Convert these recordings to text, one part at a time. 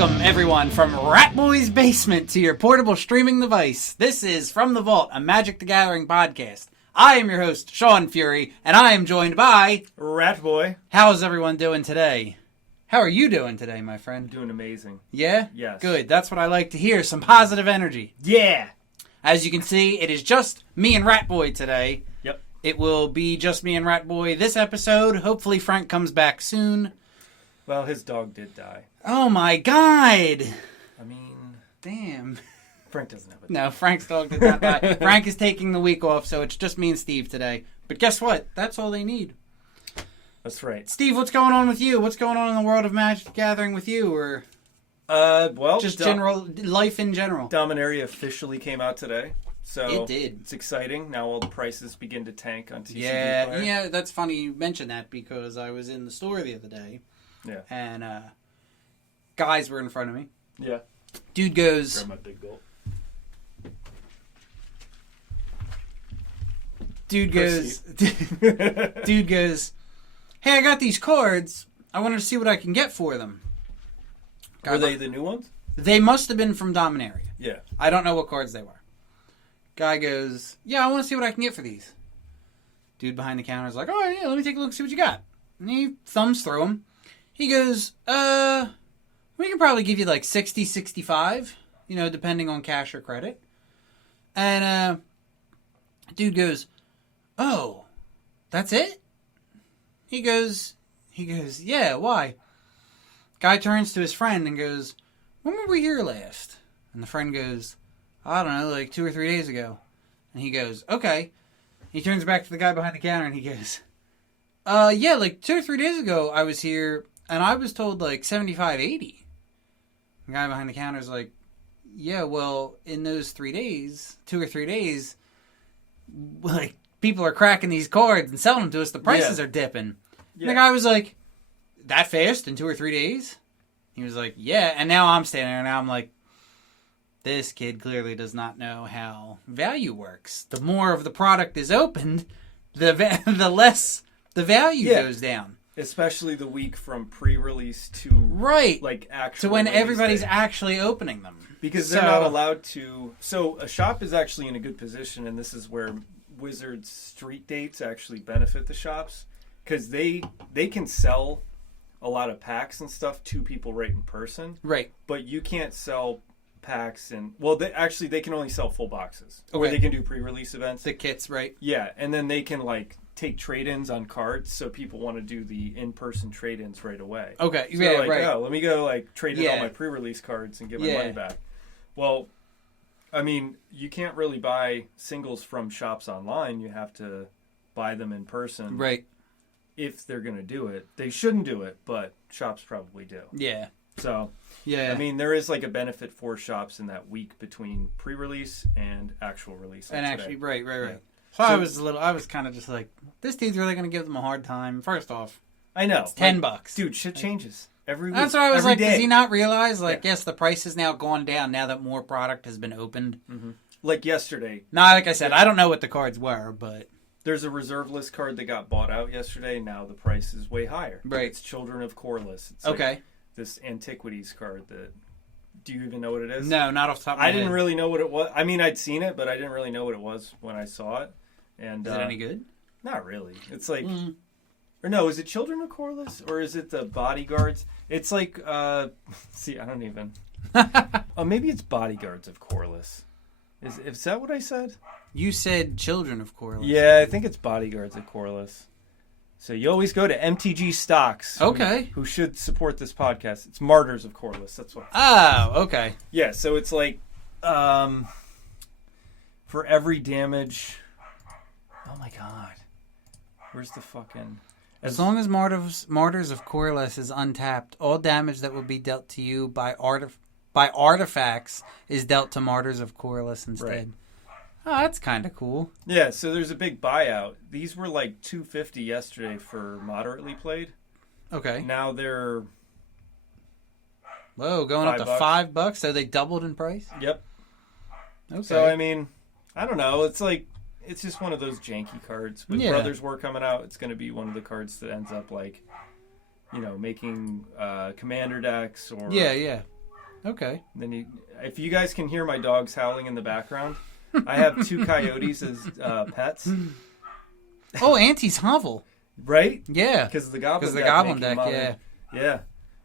Welcome, everyone, from Ratboy's basement to your portable streaming device. This is From the Vault, a Magic the Gathering podcast. I am your host, Sean Fury, and I am joined by... Ratboy. How's everyone doing today? How are you doing today, my friend? Doing amazing. Yeah? Yes. Good. That's what I like to hear. Some positive energy. Yeah! As you can see, it is just me and Ratboy today. Yep. It will be just me and Ratboy this episode. Hopefully Frank comes back soon. Well, his dog did die. Oh my god! I mean... Damn. Frank doesn't have a dog. No, Frank's dog did not die. Frank is taking the week off, so it's just me and Steve today. But guess what? That's all they need. That's right. Steve, what's going on with you? What's going on in the world of Magic the Gathering with you? Or well... just general life in general? Dominaria officially came out today. So it did. It's exciting. Now all the prices begin to tank on TCG Player. Yeah, that's funny you mentioned that because I was in the store the other day. Yeah. And guys were in front of me. Yeah. Dude goes... Grab my big gulp. Dude goes, hey, I got these cards. I wanted to see what I can get for them. Were they the new ones? They must have been from Dominaria. Yeah. I don't know what cards they were. Guy goes, yeah, I want to see what I can get for these. Dude behind the counter is like, oh, yeah, let me take a look and see what you got. And he thumbs through them. He goes, we can probably give you like 60, 65, depending on cash or credit. And dude goes, oh, that's it? He goes, yeah, why? Guy turns to his friend and goes, when were we here last? And the friend goes, I don't know, like 2 or 3 days ago. And he goes, okay. He turns back to the guy behind the counter and he goes, yeah, like 2 or 3 days ago I was here and I was told like 75, 80. The guy behind the counter is like, yeah, well, in those 3 days, 2 or 3 days, like, people are cracking these cards and selling them to us. The prices are dipping. Yeah. The guy was like, that fast in 2 or 3 days? He was like, yeah. And now I'm standing there and now I'm like, this kid clearly does not know how value works. The more of the product is opened, the less the value goes down. Especially the week from pre-release to like actual to when everybody's actually opening them. Because they're not allowed to. So a shop is actually in a good position, and this is where Wizards street dates actually benefit the shops, because they can sell a lot of packs and stuff to people right in person. Right. But you can't sell packs and they can only sell full boxes. Okay. Or they can do pre-release events. The kits, right? Yeah, and then they can take trade-ins on cards, so people want to do the in-person trade-ins right away. Okay, so right. Oh, let me go trade in all my pre-release cards and get my money back. Well, I mean, you can't really buy singles from shops online. You have to buy them in person. Right. If they're going to do it. They shouldn't do it, but shops probably do. Yeah. So, I mean, there is a benefit for shops in that week between pre-release and actual release. And actually, right. Yeah. So I was kind of just like, this dude's really going to give them a hard time. First off, I know. It's $10. Dude, shit changes every week. That's what I was like, does he not realize? Yes, the price has now gone down now that more product has been opened. Mm-hmm. Like yesterday. Like I said, I don't know what the cards were, but... There's a reserve list card that got bought out yesterday. Now the price is way higher. Right. It's Children of Corliss. It's this Antiquities card that... Do you even know what it is? No, not off the top of my head. I didn't really know what it was. I mean, I'd seen it, but I didn't really know what it was when I saw it. And, is it any good? Not really. It's like... Or no, is it Children of Corliss? Or is it the Bodyguards? It's like... see, I don't even... Oh, maybe it's Bodyguards of Corliss. Is that what I said? You said Children of Corliss. Yeah, I think it's Bodyguards of Corliss. So you always go to MtG Stocks. Okay. Who should support this podcast. It's Martyrs of Corliss. That's what. Oh, okay. Yeah, so it's like, for every damage. Oh my god. Where's the fucking? As long as Martyrs of Corliss is untapped, all damage that will be dealt to you by artifacts is dealt to Martyrs of Corliss instead. Right. Oh, that's kind of cool. Yeah, so there's a big buyout. These were like $250 yesterday for moderately played. Okay. Now they're... Whoa, going up to $5? So they doubled in price? Yep. Okay. So, I mean, I don't know. It's like, it's just one of those janky cards. With Brothers War coming out, it's going to be one of the cards that ends up like, making commander decks or... Yeah. Okay. And then if you guys can hear my dogs howling in the background, I have 2 coyotes as pets. Oh, Auntie's hovel. Right? Yeah. Because of the Goblin deck. Goblin deck, yeah. Yeah.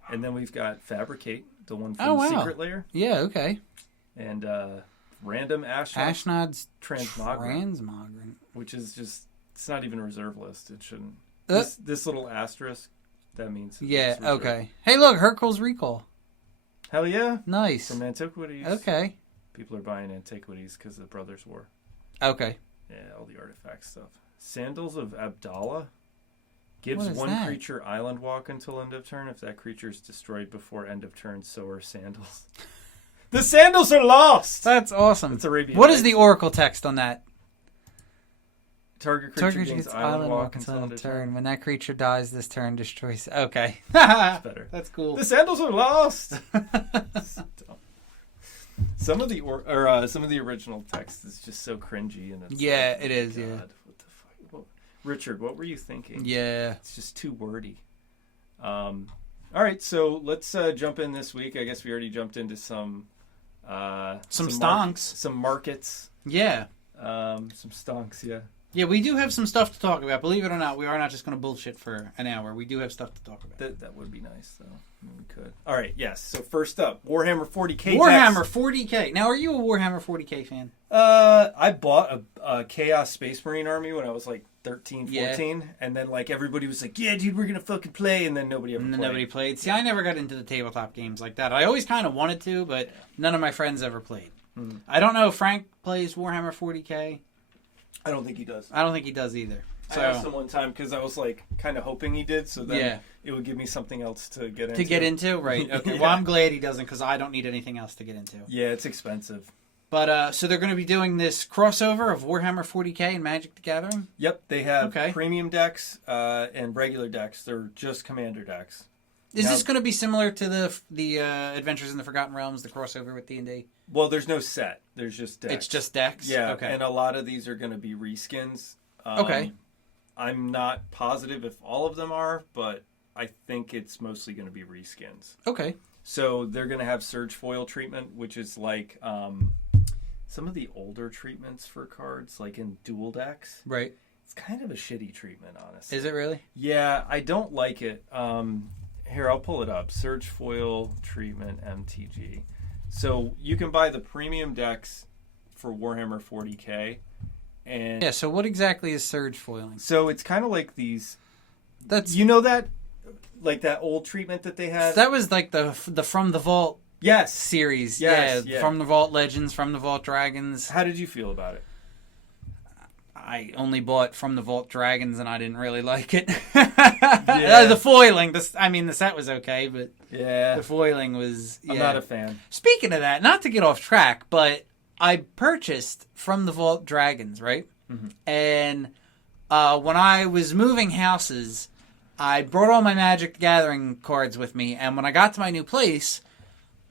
And then we've got Fabricate, the one from the Secret Lair. Yeah, okay. And Random Ashnod's Transmogrant. Which is just, it's not even a reserve list. It shouldn't. This little asterisk, that means. Yeah, okay. Hey, look, Hercule's Recall. Hell yeah. Nice. From Antiquities. Okay. People are buying Antiquities because of the Brothers War. Okay. Yeah, all the artifact stuff. Sandals of Abdallah. Gives one creature island walk until end of turn. If that creature is destroyed before end of turn, so are sandals. The sandals are lost! That's awesome. It's Arabian. What is the oracle text on that? Target creature gains island walk until end of turn. When that creature dies this turn, destroys... Okay. That's better. That's cool. The sandals are lost! Some of the original text is just so cringy. And it's it is, yeah. What the fuck? Richard, what were you thinking? Yeah. It's just too wordy. All right, so let's jump in this week. I guess we already jumped into some stonks. Some markets. Yeah. Some stonks, yeah. Yeah, we do have some stuff to talk about. Believe it or not, we are not just going to bullshit for an hour. We do have stuff to talk about. That would be nice, though. We could. All right, yes. So first up, Warhammer 40K. Warhammer 40K. Now, are you a Warhammer 40K fan? I bought a Chaos Space Marine army when I was like 13, 14. Yeah. And then like everybody was like, yeah, dude, we're going to fucking play. And then nobody ever played. See, I never got into the tabletop games like that. I always kind of wanted to, but none of my friends ever played. I don't know if Frank plays Warhammer 40K. I don't think he does. I don't think he does either. So, I asked him one time because I was like kind of hoping he did, so then it would give me something else to get into. To get into? Right. Okay. Well, I'm glad he doesn't because I don't need anything else to get into. Yeah, it's expensive. But so they're going to be doing this crossover of Warhammer 40K and Magic the Gathering? Yep. They have premium decks and regular decks. They're just commander decks. Is this going to be similar to the Adventures in the Forgotten Realms, the crossover with D&D? Well, there's no set. There's just decks. It's just decks? Yeah, okay. And a lot of these are going to be reskins. Okay. I'm not positive if all of them are, but I think it's mostly going to be reskins. Okay. So they're going to have Surge Foil treatment, which is like some of the older treatments for cards, like in dual decks. Right. It's kind of a shitty treatment, honestly. Is it really? Yeah, I don't like it. Here, I'll pull it up. Surge Foil treatment MTG. So you can buy the premium decks for Warhammer 40K. And yeah, so what exactly is surge foiling? So it's kind of like these... That's... You know that? Like that old treatment that they had? That was like the From the Vault series. Yes, yeah. From the Vault Legends, From the Vault Dragons. How did you feel about it? I only bought From the Vault Dragons and I didn't really like it. The foiling, the set was okay, but the foiling was... I'm not a fan. Speaking of that, not to get off track, but I purchased From the Vault Dragons, right? Mm-hmm. And when I was moving houses, I brought all my Magic the Gathering cards with me, and when I got to my new place,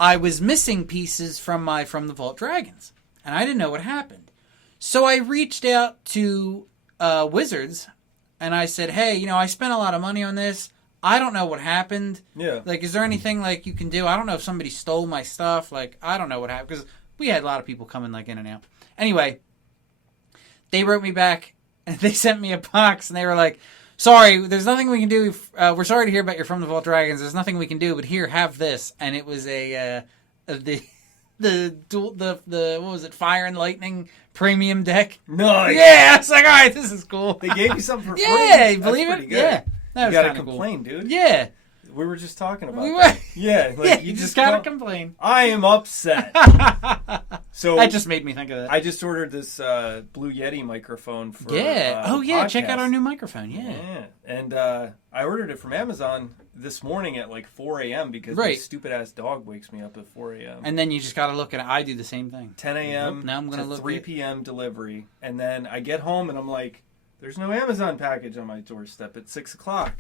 I was missing pieces from my From the Vault Dragons, and I didn't know what happened. So I reached out to Wizards, and I said, hey, I spent a lot of money on this. I don't know what happened. Yeah. Like, is there anything, like, you can do? I don't know if somebody stole my stuff. Like, I don't know what happened. Because we had a lot of people coming, like, in and out. Anyway, they wrote me back, and they sent me a box, and they were like, sorry, there's nothing we can do. We're sorry to hear about your From the Vault Dragons. There's nothing we can do, but here, have this. And it was the what was it, Fire and Lightning premium deck. Nice. Yeah, I was like, all right, this is cool. They gave you something for free. Yeah, believe it? Good. Yeah. That was you gotta complain, cool. dude. Yeah. We were just talking about that. Yeah, like you just gotta complain. I am upset. So that just made me think of that. I just ordered this Blue Yeti microphone for podcast. Check out our new microphone. Yeah. And I ordered it from Amazon this morning at like 4 a.m. because my stupid ass dog wakes me up at 4 a.m. And then you just gotta look at it. I do the same thing. 10 a.m. Now I'm gonna to look 3 p.m. delivery, and then I get home and I'm like, there's no Amazon package on my doorstep at 6 o'clock.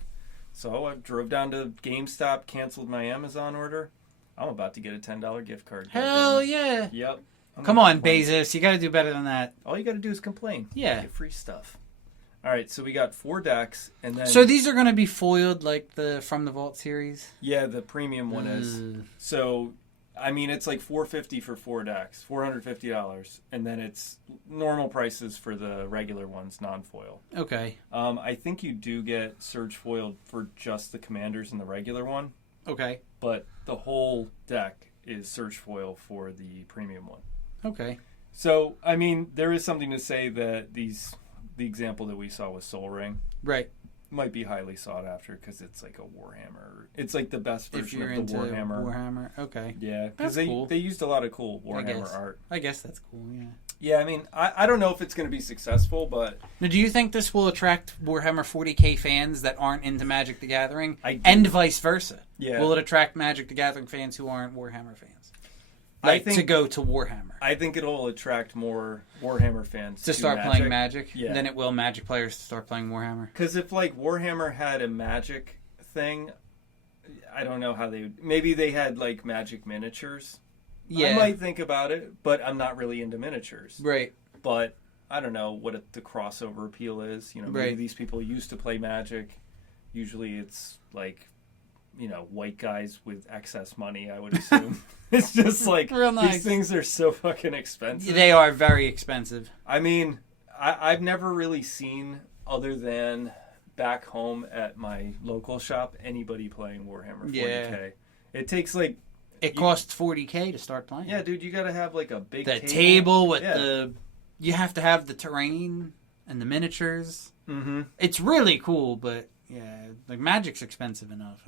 So I drove down to GameStop, canceled my Amazon order. I'm about to get a $10 gift card. Hell yeah. Yep. Come on, Bezos. You got to do better than that. All you got to do is complain. Yeah. Get free stuff. All right, so we got 4 decks. And then. So these are going to be foiled like the From the Vault series? Yeah, the premium one is. So I mean, it's like $450 for 4 decks, $450, and then it's normal prices for the regular ones, non-foil. Okay. I think you do get Surge foiled for just the commanders in the regular one. Okay. But the whole deck is Surge foil for the premium one. Okay. So, I mean, there is something to say that the example that we saw with Sol Ring, right, might be highly sought after because it's like a Warhammer. It's like the best version of the into Warhammer. Okay. Yeah, because they used a lot of cool Warhammer art. I guess that's cool. Yeah. Yeah, I mean, I don't know if it's going to be successful, but now, do you think this will attract Warhammer 40K fans that aren't into Magic the Gathering, and vice versa? Yeah. Will it attract Magic the Gathering fans who aren't Warhammer fans? I think to go to Warhammer. I think it'll attract more Warhammer fans to start playing Magic than it will Magic players to start playing Warhammer. Because if like Warhammer had a Magic thing, I don't know how they would. Maybe they had like Magic miniatures. Yeah, I might think about it, but I'm not really into miniatures. Right. But I don't know what the crossover appeal is. You know, maybe these people used to play Magic. Usually, it's like, you know, white guys with excess money, I would assume. It's just like, real nice. These things are so fucking expensive. They are very expensive. I mean, I've never really seen, other than back home at my local shop, anybody playing Warhammer 40K. Yeah. It takes like... It costs $40K to start playing. Yeah, dude, you gotta have like a big table with the... You have to have the terrain and the miniatures. Mm-hmm. It's really cool, but... Yeah, like Magic's expensive enough.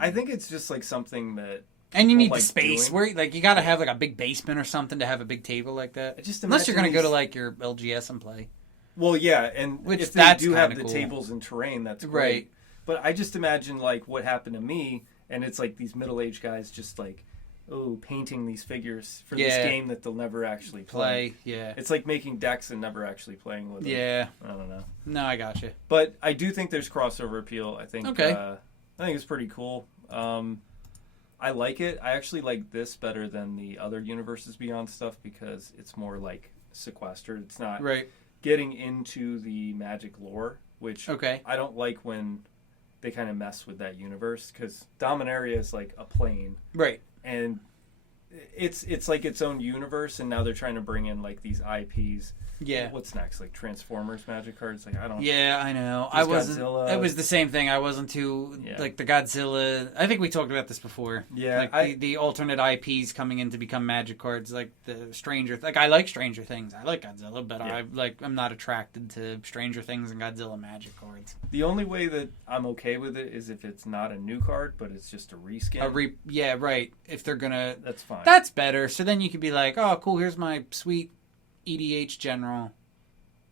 I think it's just like something that, and you need the space where like you got to have like a big basement or something to have a big table like that. Unless you're going to go to like your LGS and play. Well, yeah, and if they do have the tables and terrain, that's great. Right. But I just imagine like what happened to me, and it's like these middle-aged guys just like, painting these figures for this game that they'll never actually play. Yeah. It's like making decks and never actually playing with them. Yeah. I don't know. No, I got you. But I do think there's crossover appeal. I think I think it's pretty cool. I like it. I actually like this better than the other Universes Beyond stuff because it's more like sequestered. It's not getting into the Magic lore, which I don't like when they kind of mess with that universe because Dominaria is like a plane. Right. And it's like its own universe, and now they're trying to bring in like these IPs. Yeah. What's next? Like Transformers Magic cards? Like I don't. Yeah, I know. I wasn't. Godzilla. It was the same thing. I wasn't too like the Godzilla. I think we talked about this before. Yeah. Like the alternate IPs coming in to become Magic cards, like the Stranger. Like I like Stranger Things. I like Godzilla, but I'm not attracted to Stranger Things and Godzilla Magic cards. The only way that I'm okay with it is if it's not a new card, but it's just a reskin. Yeah, right. If they're gonna, that's fine. That's better. So then you could be like, oh, cool. Here's my sweet EDH General.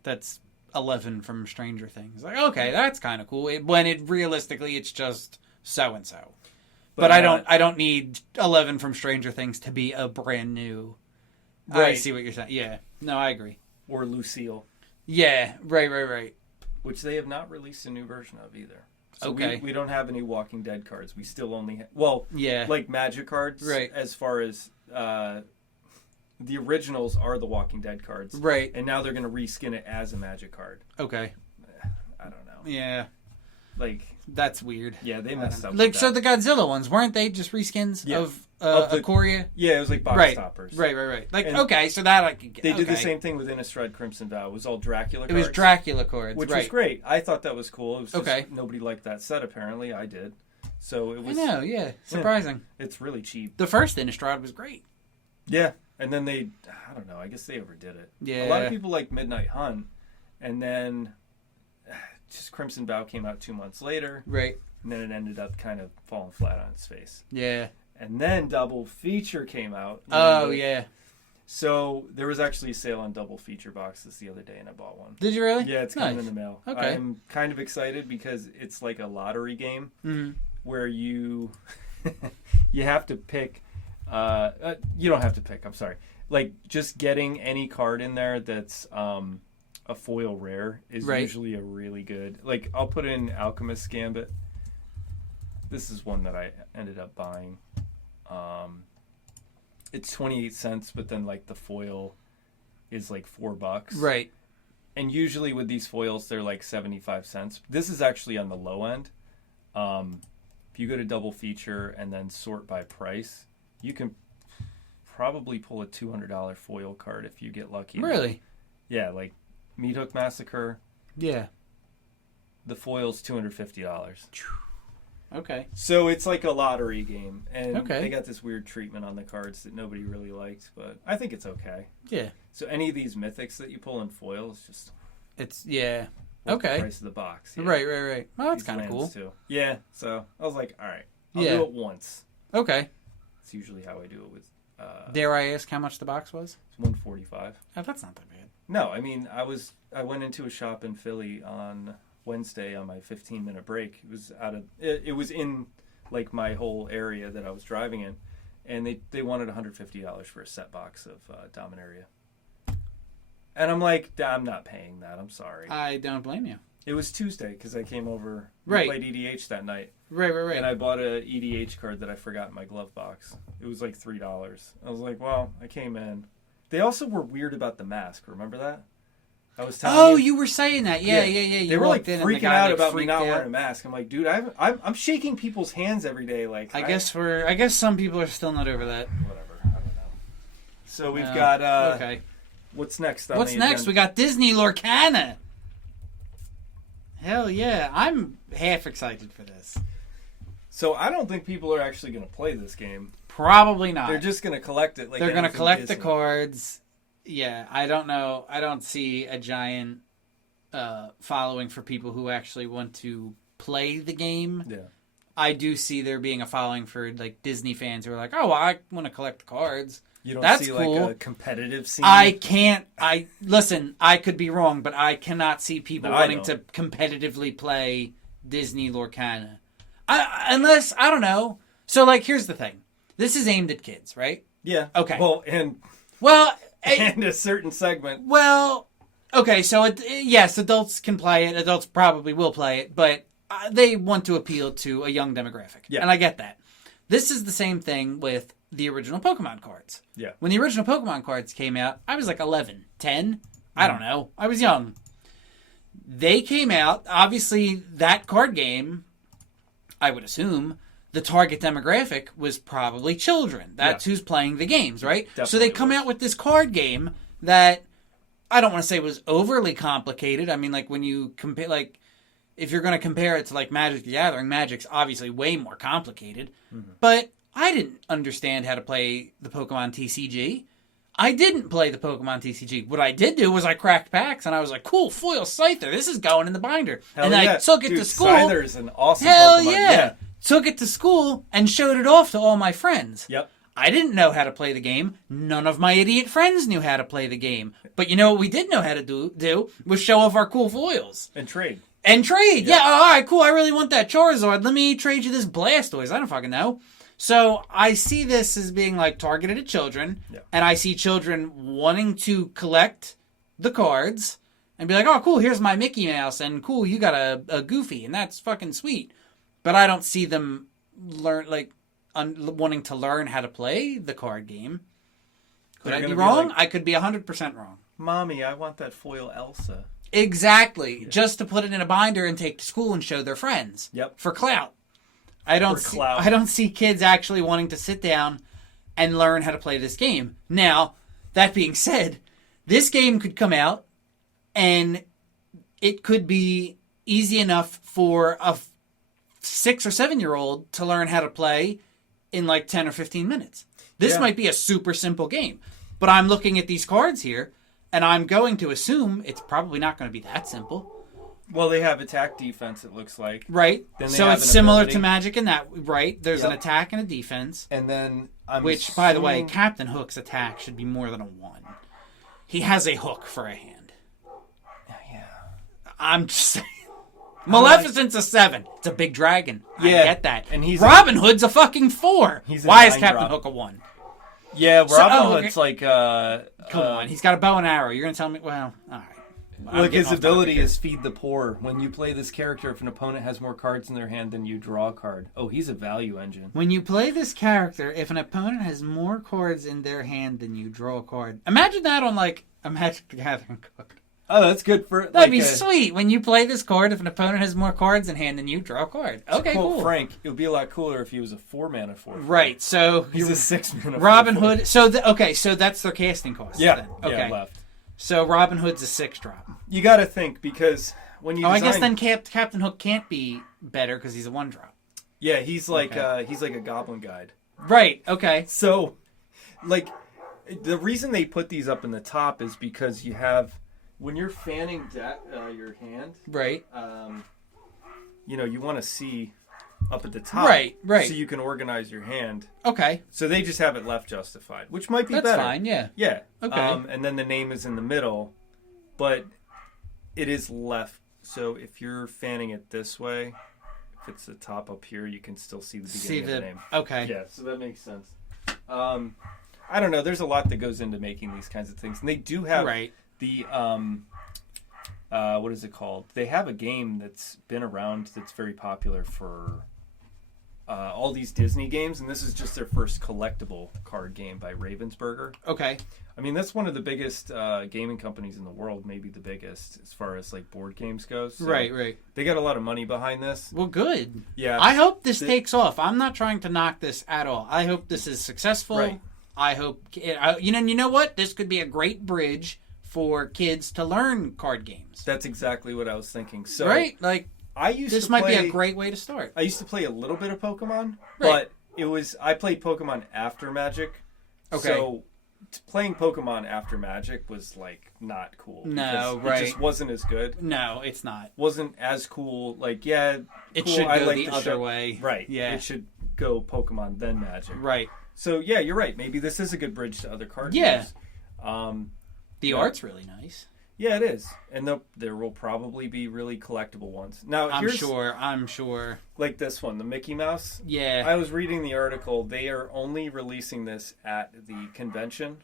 That's 11 from Stranger Things. Like, okay, that's kind of cool. When realistically, it's just so and so. But I don't need 11 from Stranger Things to be a brand new. Right. I see what you're saying. Yeah. No, I agree. Or Lucille. Yeah. Right. Which they have not released a new version of either. So we don't have any Walking Dead cards. We still only have... like Magic cards. Right. As far as... the originals are the Walking Dead cards. Right. And now they're going to reskin it as a Magic card. Okay. I don't know. Yeah. Like... That's weird. Yeah, they messed up like with so the Godzilla ones, weren't they just reskins of Ikoria? Yeah, it was like box toppers. Right. Like, and okay, so that I could get. They did the same thing with Innistrad Crimson Vow. It was all Dracula cards. It was Dracula cards, which was great. I thought that was cool. It was just nobody liked that set, apparently. I did. So it was... I know, yeah. Surprising. Yeah, it's really cheap. The first Innistrad was great. Yeah. And then I don't know, I guess they overdid it. Yeah. A lot of people like Midnight Hunt, and then just Crimson Vow came out 2 months later. Right. And then it ended up kind of falling flat on its face. Yeah. And then Double Feature came out. Oh, yeah. So there was actually a sale on Double Feature boxes the other day, and I bought one. Did you really? Yeah, it's coming in the mail. Okay. I'm kind of excited because it's like a lottery game where you have to pick... you don't have to pick, I'm sorry. Like, just getting any card in there that's a foil rare is usually a really good... Like, I'll put in Alchemist Gambit. This is one that I ended up buying. It's 28 cents, but then, like, the foil is, like, $4. Right. And usually with these foils, they're, like, 75 cents. This is actually on the low end. If you go to Double Feature and then sort by price, you can probably pull a $200 foil card if you get lucky. Really? Yeah, like Meat Hook Massacre. Yeah. The foil's $250. Okay. So it's like a lottery game, and okay. they got this weird treatment on the cards that nobody really liked, but I think it's okay. Yeah. So any of these mythics that you pull in foil is just... It's, yeah. Okay. The price of the box. Yeah. Right. Well, that's kind of cool. Too. Yeah, so I was like, all right, I'll do it once. Okay. It's usually how I do it with... Dare I ask how much the box was? It's $145. Oh, that's not that bad. No, I mean, I went into a shop in Philly on Wednesday on my 15-minute break. It was in like my whole area that I was driving in, and they wanted $150 for a set box of Dominaria. And I'm like, I'm not paying that. I'm sorry. I don't blame you. It was Tuesday because I came over and played EDH that night. Right. And I bought a EDH card that I forgot in my glove box. It was like $3. I was like, well, I came in. They also were weird about the mask. Remember that? I was telling you. You were saying that. Yeah. They were like freaking out about me not wearing a mask. I'm like, dude, I'm shaking people's hands every day. Like, I guess some people are still not over that. Whatever. I don't know. So we've got. Okay. What's next? What's next? We got Disneylorcana. Hell yeah! I'm half excited for this. So I don't think people are actually going to play this game. Probably not. They're just going to collect it. Like they're going to collect the cards. Yeah, I don't know. I don't see a giant following for people who actually want to play the game. Yeah. I do see there being a following for like Disney fans who are like, oh, well, I want to collect the cards. You don't That's see cool. like a competitive scene? Listen, I could be wrong, but I cannot see people wanting to competitively play Disneylorcana. Unless, I don't know. So, like, here's the thing. This is aimed at kids, right? Yeah. Okay. And a certain segment. Well, okay, so yes, adults can play it. Adults probably will play it, but they want to appeal to a young demographic. Yeah. And I get that. This is the same thing with the original Pokemon cards. Yeah. When the original Pokemon cards came out, I was like 11, 10. I don't know. I was young. They came out. Obviously, that card game, I would assume, the target demographic was probably children. That's who's playing the games, right? Definitely so they come out with this card game that I don't want to say was overly complicated. I mean, like when you compare, like if you're going to compare it to like Magic the Gathering, Magic's obviously way more complicated. Mm-hmm. But I didn't understand how to play the Pokemon TCG. I didn't play the Pokemon TCG. What I did do was I cracked packs, and I was like, cool, foil Scyther. This is going in the binder. I took it to school. Scyther's an awesome Hell Pokemon. Yeah. Took it to school and showed it off to all my friends. Yep. I didn't know how to play the game. None of my idiot friends knew how to play the game. But you know what we did know how to do was show off our cool foils. And trade. Yeah, all right, cool. I really want that Charizard. Let me trade you this Blastoise. I don't fucking know. So I see this as being like targeted at children, and I see children wanting to collect the cards and be like, oh, cool, here's my Mickey Mouse, and cool, you got a Goofy, and that's fucking sweet. But I don't see them wanting to learn how to play the card game. Could I be wrong? I could be 100% wrong. Mommy, I want that foil Elsa. Exactly. Just to put it in a binder and take to school and show their friends. Yep. For clout. I don't see kids actually wanting to sit down and learn how to play this game. Now, that being said, this game could come out and it could be easy enough for a 6 or 7-year-old to learn how to play in like 10 or 15 minutes. This might be a super simple game. But I'm looking at these cards here and I'm going to assume it's probably not going to be that simple. Well, they have attack defense, it looks like. Right. So it's similar to Magic in that, right? There's an attack and a defense. And then by the way, Captain Hook's attack should be more than a 1. He has a hook for a hand. Yeah. I'm just saying. Maleficent's a 7. It's a big dragon. Yeah. I get that. And Robin Hood's a fucking 4. Why is Captain Hook a 1? Yeah, Robin Hood's like... Come on, he's got a bow and arrow. You're going to tell me... Well, all right. Look, his ability is Feed the Poor. When you play this character, if an opponent has more cards in their hand than you, draw a card. Oh, he's a value engine. When you play this character, if an opponent has more cards in their hand than you, draw a card. Imagine that on, like, a Magic the Gathering card. Oh, that's good for... That'd be sweet. When you play this card, if an opponent has more cards in hand than you, draw a card. Okay, cool. Frank, it would be a lot cooler if he was a 4-mana 4/4. Right, so... He's a 6-mana 4/4. Robin Hood... So, so that's their casting cost. Yeah, then. Okay. Yeah, left. So Robin Hood's a 6-drop. You got to think, because when you I guess then Captain Hook can't be better because he's a 1-drop. Yeah, he's like a goblin guide. Right, okay. So, like, the reason they put these up in the top is because you have... When you're fanning your hand, right? You want to see up at the top, right? So you can organize your hand. Okay. So they just have it left justified, which might be better. That's fine. Yeah. Yeah. Okay. And then the name is in the middle, but it is left. So if you're fanning it this way, if it's the top up here, you can still see the beginning of the name. Okay. Yeah. So that makes sense. I don't know. There's a lot that goes into making these kinds of things, and they do have the what is it called? They have a game that's been around that's very popular for all these Disney games, and this is just their first collectible card game by Ravensburger. Okay. I mean, that's one of the biggest gaming companies in the world, maybe the biggest as far as like board games goes. So right. They got a lot of money behind this. Well, good. Yeah. I hope this takes off. I'm not trying to knock this at all. I hope this is successful. Right. I hope you know what? This could be a great bridge for kids to learn card games. That's exactly what I was thinking. So right, like this might be a great way to start. I used to play a little bit of Pokemon, right. but I played Pokemon after Magic. Okay. So playing Pokemon after Magic was like not cool. No, right. It just wasn't as good. No, it's not. Wasn't as cool. Like, it cool. should go the other way. Right. Yeah. It should go Pokemon then Magic. Right. So yeah, you're right. Maybe this is a good bridge to other card games. The art's really nice. Yeah, it is. And there will probably be really collectible ones. Now, I'm sure. Like this one, the Mickey Mouse. Yeah. I was reading the article. They are only releasing this at the convention.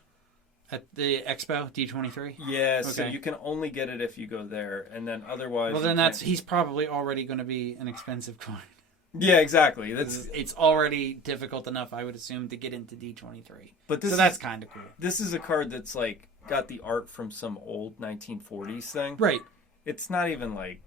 At the Expo, D23? Yeah, so you can only get it if you go there. And then otherwise... Well, then he's probably already going to be an expensive card. Yeah, exactly. It's already difficult enough, I would assume, to get into D23. But so that's kind of cool. This is a card that's like got the art from some old 1940s thing. Right. It's not even like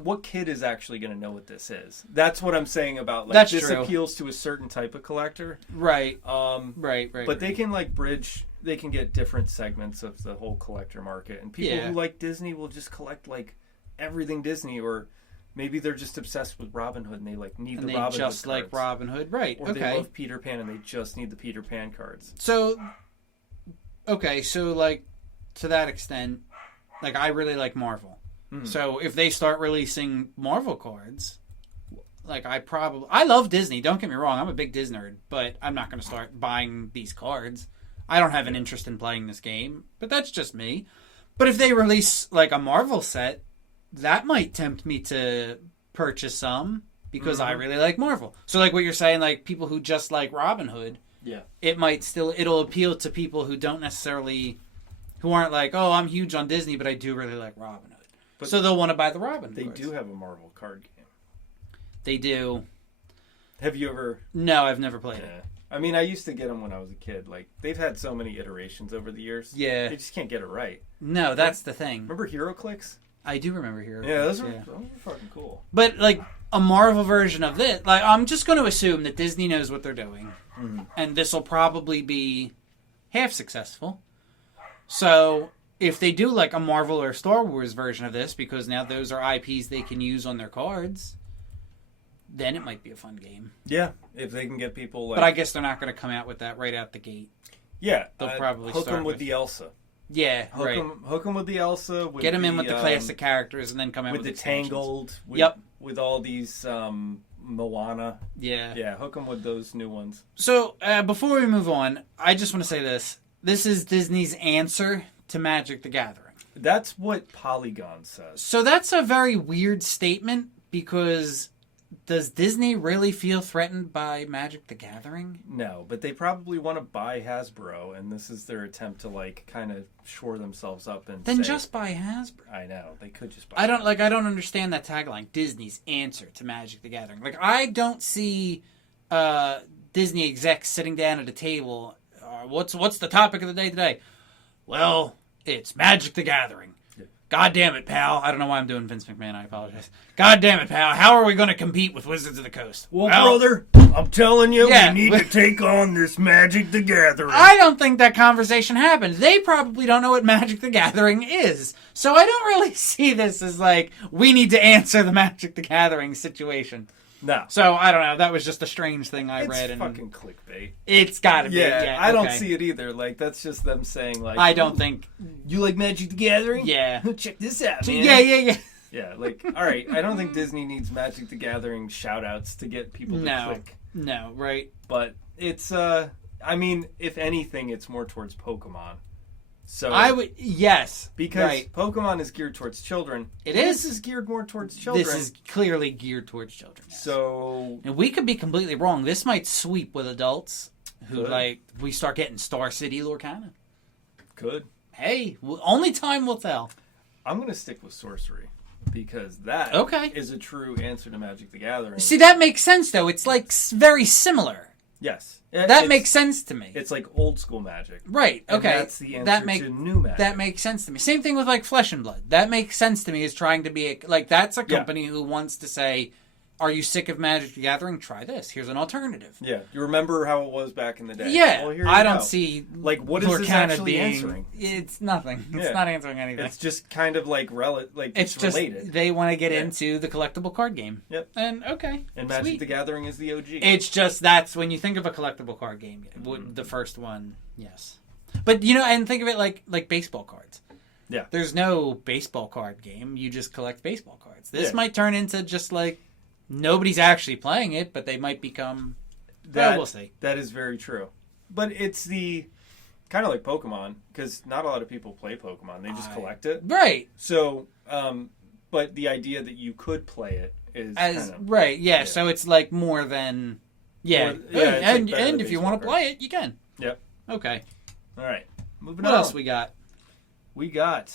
what kid is actually going to know what this is? That's what I'm saying about that's this true. Appeals to a certain type of collector. Right. Right. But they can bridge. They can get different segments of the whole collector market, and people who like Disney will just collect like everything Disney, or maybe they're just obsessed with Robin Hood and they like need the Robin Hood cards. Just like Robin Hood, right? Or they love Peter Pan and they just need the Peter Pan cards. So, like to that extent, like I really like Marvel. Mm-hmm. So if they start releasing Marvel cards, like I love Disney. Don't get me wrong, I'm a big Disney nerd, but I'm not going to start buying these cards. I don't have an interest in playing this game, but that's just me. But if they release like a Marvel set, that might tempt me to purchase some because I really like Marvel. So like what you're saying, like people who just like Robin Hood, it'll appeal to people who who aren't like, oh, I'm huge on Disney, but I do really like Robin Hood. But so they'll want to buy the Robin They cards. do have a Marvel card game. They do. Have you ever? No, I've never played it. I mean, I used to get them when I was a kid. Like, they've had so many iterations over the years. Yeah. They just can't get it right. No, that's the thing. Remember HeroClix? I do remember HeroClix. Yeah, those were fucking cool. But, like, a Marvel version of this, like, I'm just going to assume that Disney knows what they're doing. Mm-hmm. And this will probably be half successful. So, if they do, like, a Marvel or Star Wars version of this, because now those are IPs they can use on their cards, then it might be a fun game. Yeah, if they can get people like... But I guess they're not going to come out with that right out the gate. Yeah. They'll probably hook them with the Elsa. Yeah, Hook them with the Elsa. Get them in with the classic characters and then come out with the Tangled. With all these Moana. Yeah. Yeah, hook them with those new ones. So, before we move on, I just want to say this. This is Disney's answer to Magic the Gathering. That's what Polygon says. So that's a very weird statement because... Does Disney really feel threatened by Magic the Gathering? No, but they probably want to buy Hasbro, and this is their attempt to like kind of shore themselves up and then just buy Hasbro. I know they could just buy. I don't understand that tagline. Disney's answer to Magic the Gathering. Like I don't see Disney execs sitting down at a table. What's the topic of the day today? Well, it's Magic the Gathering. God damn it, pal. I don't know why I'm doing Vince McMahon. I apologize. God damn it, pal. How are we going to compete with Wizards of the Coast? Well, brother, I'm telling you, we need to take on this Magic the Gathering. I don't think that conversation happened. They probably don't know what Magic the Gathering is. So I don't really see this as like, we need to answer the Magic the Gathering situation. No. So, I don't know. That was just a strange thing I read. It's fucking clickbait. It's gotta be. Yeah, I don't see it either. Like, that's just them saying, like... I don't think... You like Magic the Gathering? Yeah. Check this out, man. Yeah. Yeah, like, alright, I don't think Disney needs Magic the Gathering shout-outs to get people to click. No, right. But it's, I mean, if anything, it's more towards Pokemon. So I would, yes, because Pokemon is geared towards children. This is geared more towards children. This is clearly geared towards children. Yes. So, and we could be completely wrong. This might sweep with adults who we start getting Star City Lorcana. Could. Hey, only time will tell. I'm gonna stick with sorcery because that is a true answer to Magic the Gathering. See, that makes sense though. It's like very similar. Yes. That makes sense to me. It's like old school Magic. Right, okay. And that's the answer to new Magic. That makes sense to me. Same thing with like Flesh and Blood. That makes sense to me as trying to be that's a company who wants to say, are you sick of Magic the Gathering? Try this. Here's an alternative. Yeah. You remember how it was back in the day. Yeah. Well, I don't see like what is this actually answering? It's nothing. It's not answering anything. It's just kind of like it's just related. They want to get into the collectible card game. Yep. And And Magic the Gathering is the OG. It's just that's when you think of a collectible card game, the first one, yes. But and think of it like baseball cards. Yeah. There's no baseball card game. You just collect baseball cards. This might turn into just like nobody's actually playing it, but they might become... we'll see. That is very true. But it's the... kind of like Pokemon, because not a lot of people play Pokemon. They just collect it. Right. So, but the idea that you could play it is right, yeah. So it's like more than... Yeah. And if you want to play it, you can. Yep. Okay. All right. Moving on. What else we got? We got...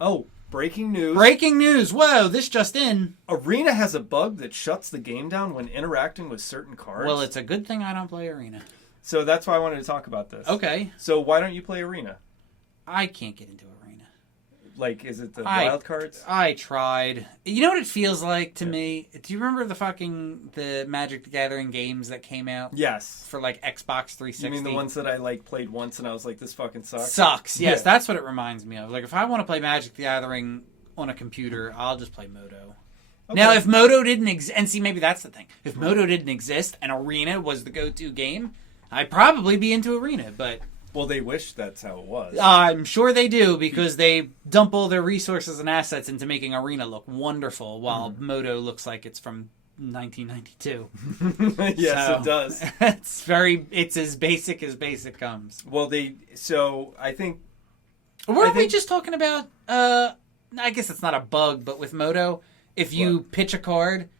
Oh, breaking news. Breaking news. Whoa, this just in. Arena has a bug that shuts the game down when interacting with certain cards. Well, it's a good thing I don't play Arena. So that's why I wanted to talk about this. Okay. So why don't you play Arena? I can't get into Arena. Like, is it the wild cards? I tried. You know what it feels like to me? Do you remember the Magic the Gathering games that came out? Yes. For like Xbox 360? You mean the ones that I played once and I was like, this fucking sucks? Sucks. Yes, that's what it reminds me of. Like, if I want to play Magic the Gathering on a computer, I'll just play Moto. Okay. Now, if Moto didn't exist, and see, maybe that's the thing. If Moto didn't exist and Arena was the go-to game, I'd probably be into Arena, but... Well, they wish that's how it was. I'm sure they do, because they dump all their resources and assets into making Arena look wonderful, while Moto looks like it's from 1992. Yes, it does. It's as basic comes. Well, I think... Weren't we just talking about, I guess it's not a bug, but with Moto, if you pitch a card...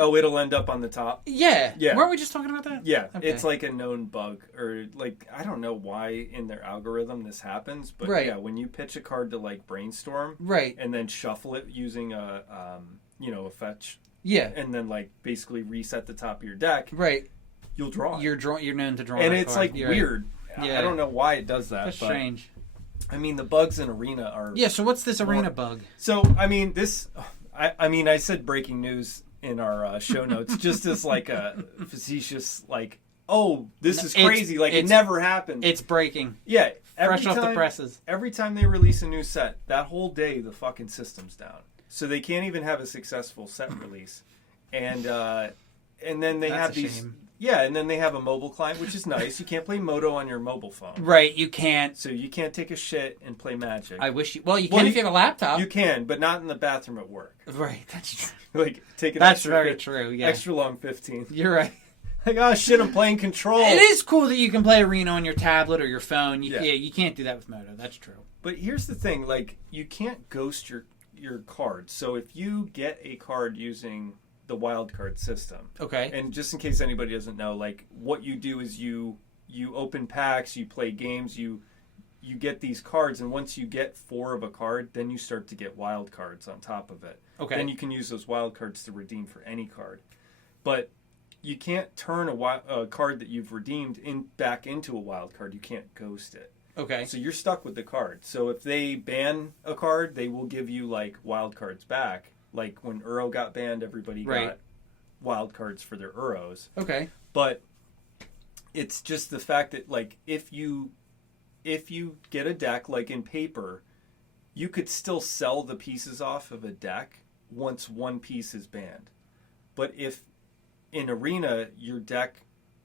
Oh, it'll end up on the top? Yeah. Weren't we just talking about that? Yeah. Okay. It's like a known bug. Or, like, I don't know why in their algorithm this happens. But, yeah, when you pitch a card to, like, brainstorm. Right. And then shuffle it using a fetch. Yeah. And then, like, basically reset the top of your deck. Right. You'll draw it. You're known to draw and that it's, card. like, weird. Yeah. I don't know why it does that. That's strange. I mean, the bugs in Arena are... Yeah, so what's this Arena bug? So, I mean, this... I said breaking news... in our show notes, just as like a facetious, like, oh, this is crazy, it never happened. It's breaking. Yeah. Fresh off the presses. Every time they release a new set, that whole day the fucking system's down. So they can't even have a successful set release. And then they have these... Shame. Yeah, and then they have a mobile client, which is nice. You can't play Moto on your mobile phone. Right, you can't. So you can't take a shit and play Magic. I wish you... Well, you can if you have a laptop. You can, but not in the bathroom at work. Right, that's true. Like, take an That's very true, yeah. Extra long 15. You're right. Like, oh shit, I'm playing Control. It is cool that you can play Arena on your tablet or your phone. You can't do that with Moto. That's true. But here's the thing, like, you can't ghost your cards. So if you get a card using... the wild card system. Okay. And just in case anybody doesn't know, like, what you do is you open packs, you play games, you get these cards, and once you get 4 of a card, then you start to get wild cards on top of it. Okay. Then you can use those wild cards to redeem for any card. But you can't turn a card that you've redeemed back into a wild card. You can't ghost it. Okay. So you're stuck with the card. So if they ban a card, they will give you like wild cards back. Like when Uro got banned, everybody got wild cards for their Uros. Okay. But it's just the fact that like if you get a deck like in paper, you could still sell the pieces off of a deck once one piece is banned. But if in Arena your deck,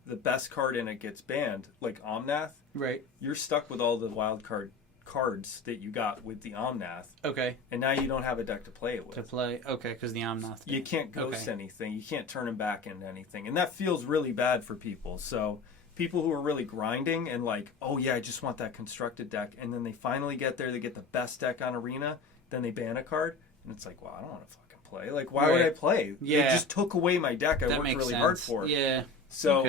the best card in it gets banned, like Omnath, right, you're stuck with all the wild cards that you got with the Omnath. Okay. And now you don't have a deck to play it with. Okay, because the Omnath. You can't ghost anything. You can't turn them back into anything. And that feels really bad for people. So people who are really grinding and like, oh yeah, I just want that constructed deck. And then they finally get there, they get the best deck on Arena, then they ban a card. And it's like, well, I don't want to fucking play. Like, why would I play? Yeah. It just took away my deck. I worked really hard for it. Yeah. So,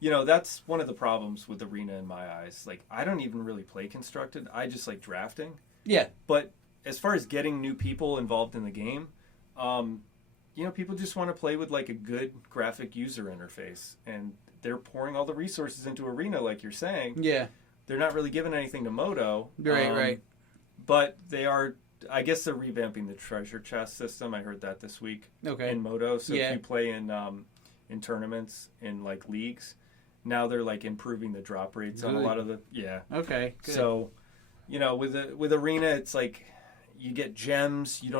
you know, that's one of the problems with Arena in my eyes. Like, I don't even really play constructed. I just like drafting. Yeah. But as far as getting new people involved in the game, you know, people just want to play with like a good graphic user interface. And they're pouring all the resources into Arena, like you're saying. Yeah. They're not really giving anything to Moto. Right. But they are, I guess they're revamping the treasure chest system. I heard that this week. Okay. In Moto. So if you play in tournaments, in like leagues, now they're like improving the drop rates on a lot of the Okay. Good. So, you know, with Arena, it's like you get gems. You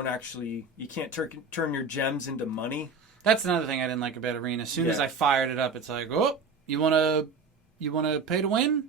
can't turn your gems into money. That's another thing I didn't like about Arena. As soon as I fired it up, it's like, oh, you wanna pay to win?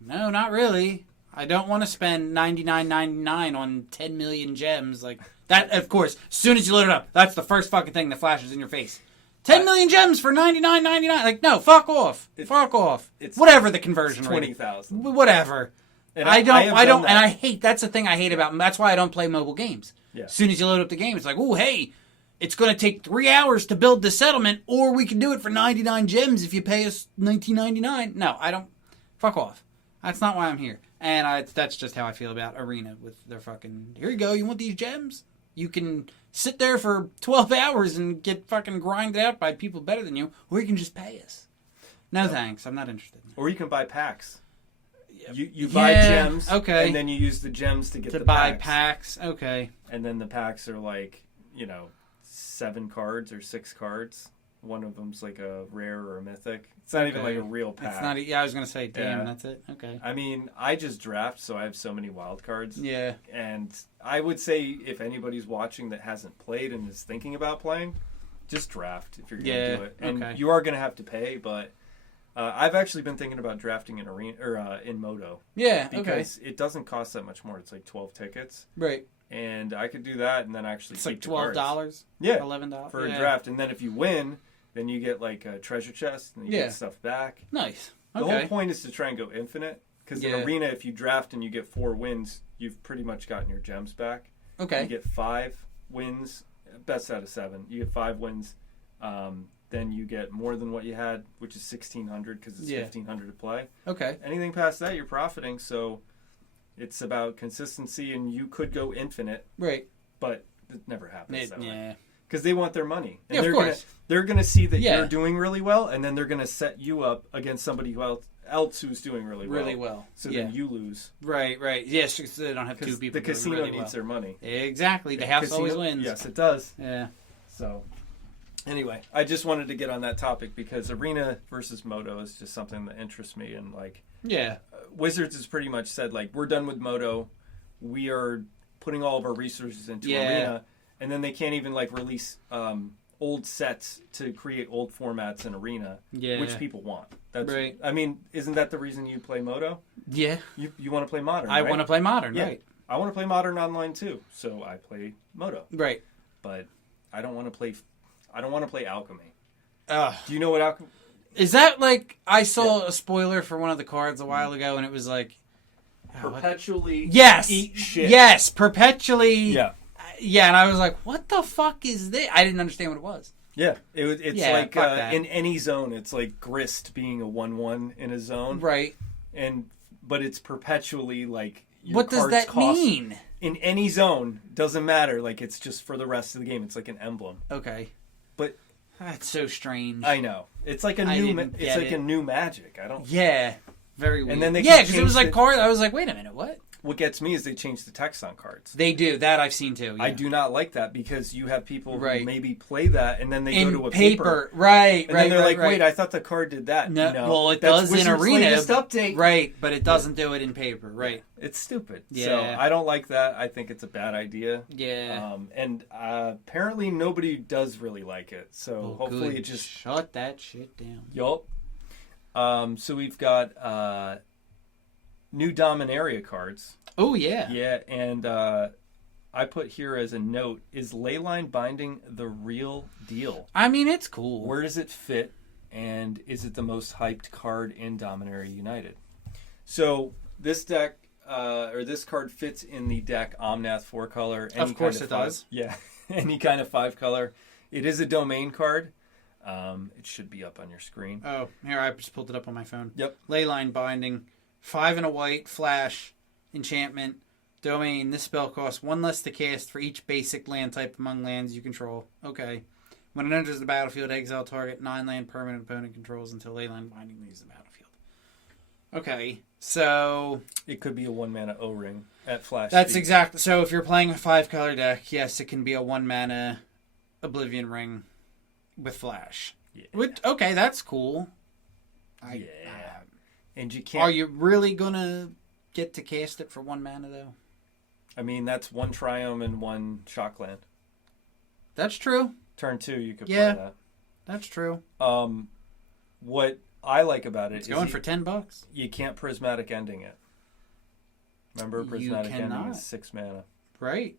No, not really. I don't want to spend $99.99 on 10 million gems. Like that, of course. As soon as you load it up, that's the first fucking thing that flashes in your face. 10 million gems for $99.99. Like, no, fuck off. Fuck off. It's whatever the conversion rate. 20,000. Whatever. And I don't, and I hate, that's the thing I hate about, that's why I don't play mobile games. Yeah. As soon as you load up the game, it's like, oh, hey, it's going to take 3 hours to build the settlement, or we can do it for 99 gems if you pay us $19.99. No, I don't, fuck off. That's not why I'm here. And that's just how I feel about Arena with their fucking, here you go, you want these gems? You can sit there for 12 hours and get fucking grinded out by people better than you, or you can just pay us. No thanks, I'm not interested. Or you can buy packs. You buy gems, okay, and then you use the gems to get the buy packs. Okay. And then the packs are like, you know, 7 cards or 6 cards. One of them's like a rare or a mythic. It's not even like a real pack. It's not. Yeah, I was gonna say, damn, that's it. Okay. I mean, I just draft, so I have so many wild cards. Yeah. And I would say if anybody's watching that hasn't played and is thinking about playing, just draft if you're gonna do it. And you are gonna have to pay, but I've actually been thinking about drafting in Arena or in Moto. Yeah. Because it doesn't cost that much more. It's like 12 tickets. Right. And I could do that and then actually it's like $12. Yeah. $11 for a draft, and then if you win, then you get like a treasure chest and you get stuff back. Nice. Okay. The whole point is to try and go infinite, because in Arena, if you draft and you get 4 wins, you've pretty much gotten your gems back. Okay. You get 5 wins, best out of 7. You get 5 wins, then you get more than what you had, which is 1,600 because it's 1,500 to play. Okay. Anything past that, you're profiting. So it's about consistency, and you could go infinite. Right. But it never happens that way. Yeah. Because they want their money. And of course. They're going to see that you're doing really well, and then they're going to set you up against somebody else who's doing really well. So then you lose. Right. Yes, because they don't have 2 people. The casino needs their money. Exactly. The house always wins. Yes, it does. Yeah. So, anyway, I just wanted to get on that topic because Arena versus Moto is just something that interests me. And, like, Wizards has pretty much said, like, we're done with Moto. We are putting all of our resources into Arena. And then they can't even like release old sets to create old formats in Arena, which people want. That's right. I mean, isn't that the reason you play Moto? Yeah. You want to play Modern, I want to play Modern, right. I want to play Modern online too, so I play Moto. Right. But I don't want to play Alchemy. Do you know what Alchemy is? That like I saw a spoiler for one of the cards a while ago, and it was like perpetually eat shit. Yes, perpetually. Yeah. Yeah, and I was like, what the fuck is this? I didn't understand what it was. Yeah, it's like in any zone, it's like Grist being a 1/1 in a zone. Right. But it's perpetually like your what does that mean? In any zone, doesn't matter. Like it's just for the rest of the game. It's like an emblem. Okay. But that's so strange. I know. It's like a new magic. I don't. Yeah. Very weird. And then because it was like cards. I was like, wait a minute, what? What gets me is they change the text on cards. They do. That I've seen too. Yeah. I do not like that because you have people who maybe play that and then they go to a paper. Right, and then they're like, wait, I thought the card did that. No. Well, it does in Arena. Update. Right, but it doesn't do it in paper. Right. It's stupid. Yeah. So I don't like that. I think it's a bad idea. Yeah. And apparently nobody does really like it. So hopefully it just... Shut that shit down. Yup. So we've got new Dominaria cards. Oh, yeah. Yeah, and I put here as a note, is Leyline Binding the real deal? I mean, it's cool. Where does it fit? And is it the most hyped card in Dominaria United? So this deck, or this card fits in the deck Omnath 4-color. Of course it does. Yeah, any kind of 5-color. It is a domain card. It should be up on your screen. Oh, here, I just pulled it up on my phone. Yep. Leyline Binding, 5 and a white, flash, enchantment, domain. This spell costs 1 less to cast for each basic land type among lands you control. Okay. When it enters the battlefield, exile target 9-land permanent opponent controls until Leyline Binding leaves the battlefield. Okay, so... It could be a 1-mana O-Ring at flash. That's exactly... So if you're playing a 5-color deck, yes, it can be a 1-mana Oblivion Ring with flash. Yeah. Okay, that's cool. And you can't... Are you really going to get to cast it for 1 mana, though? I mean, that's 1 Triome and 1 Shockland. That's true. Turn 2, you could play that. That's true. What I like about it is going for $10. You can't prismatic ending it. Remember, prismatic ending is 6 mana. Right.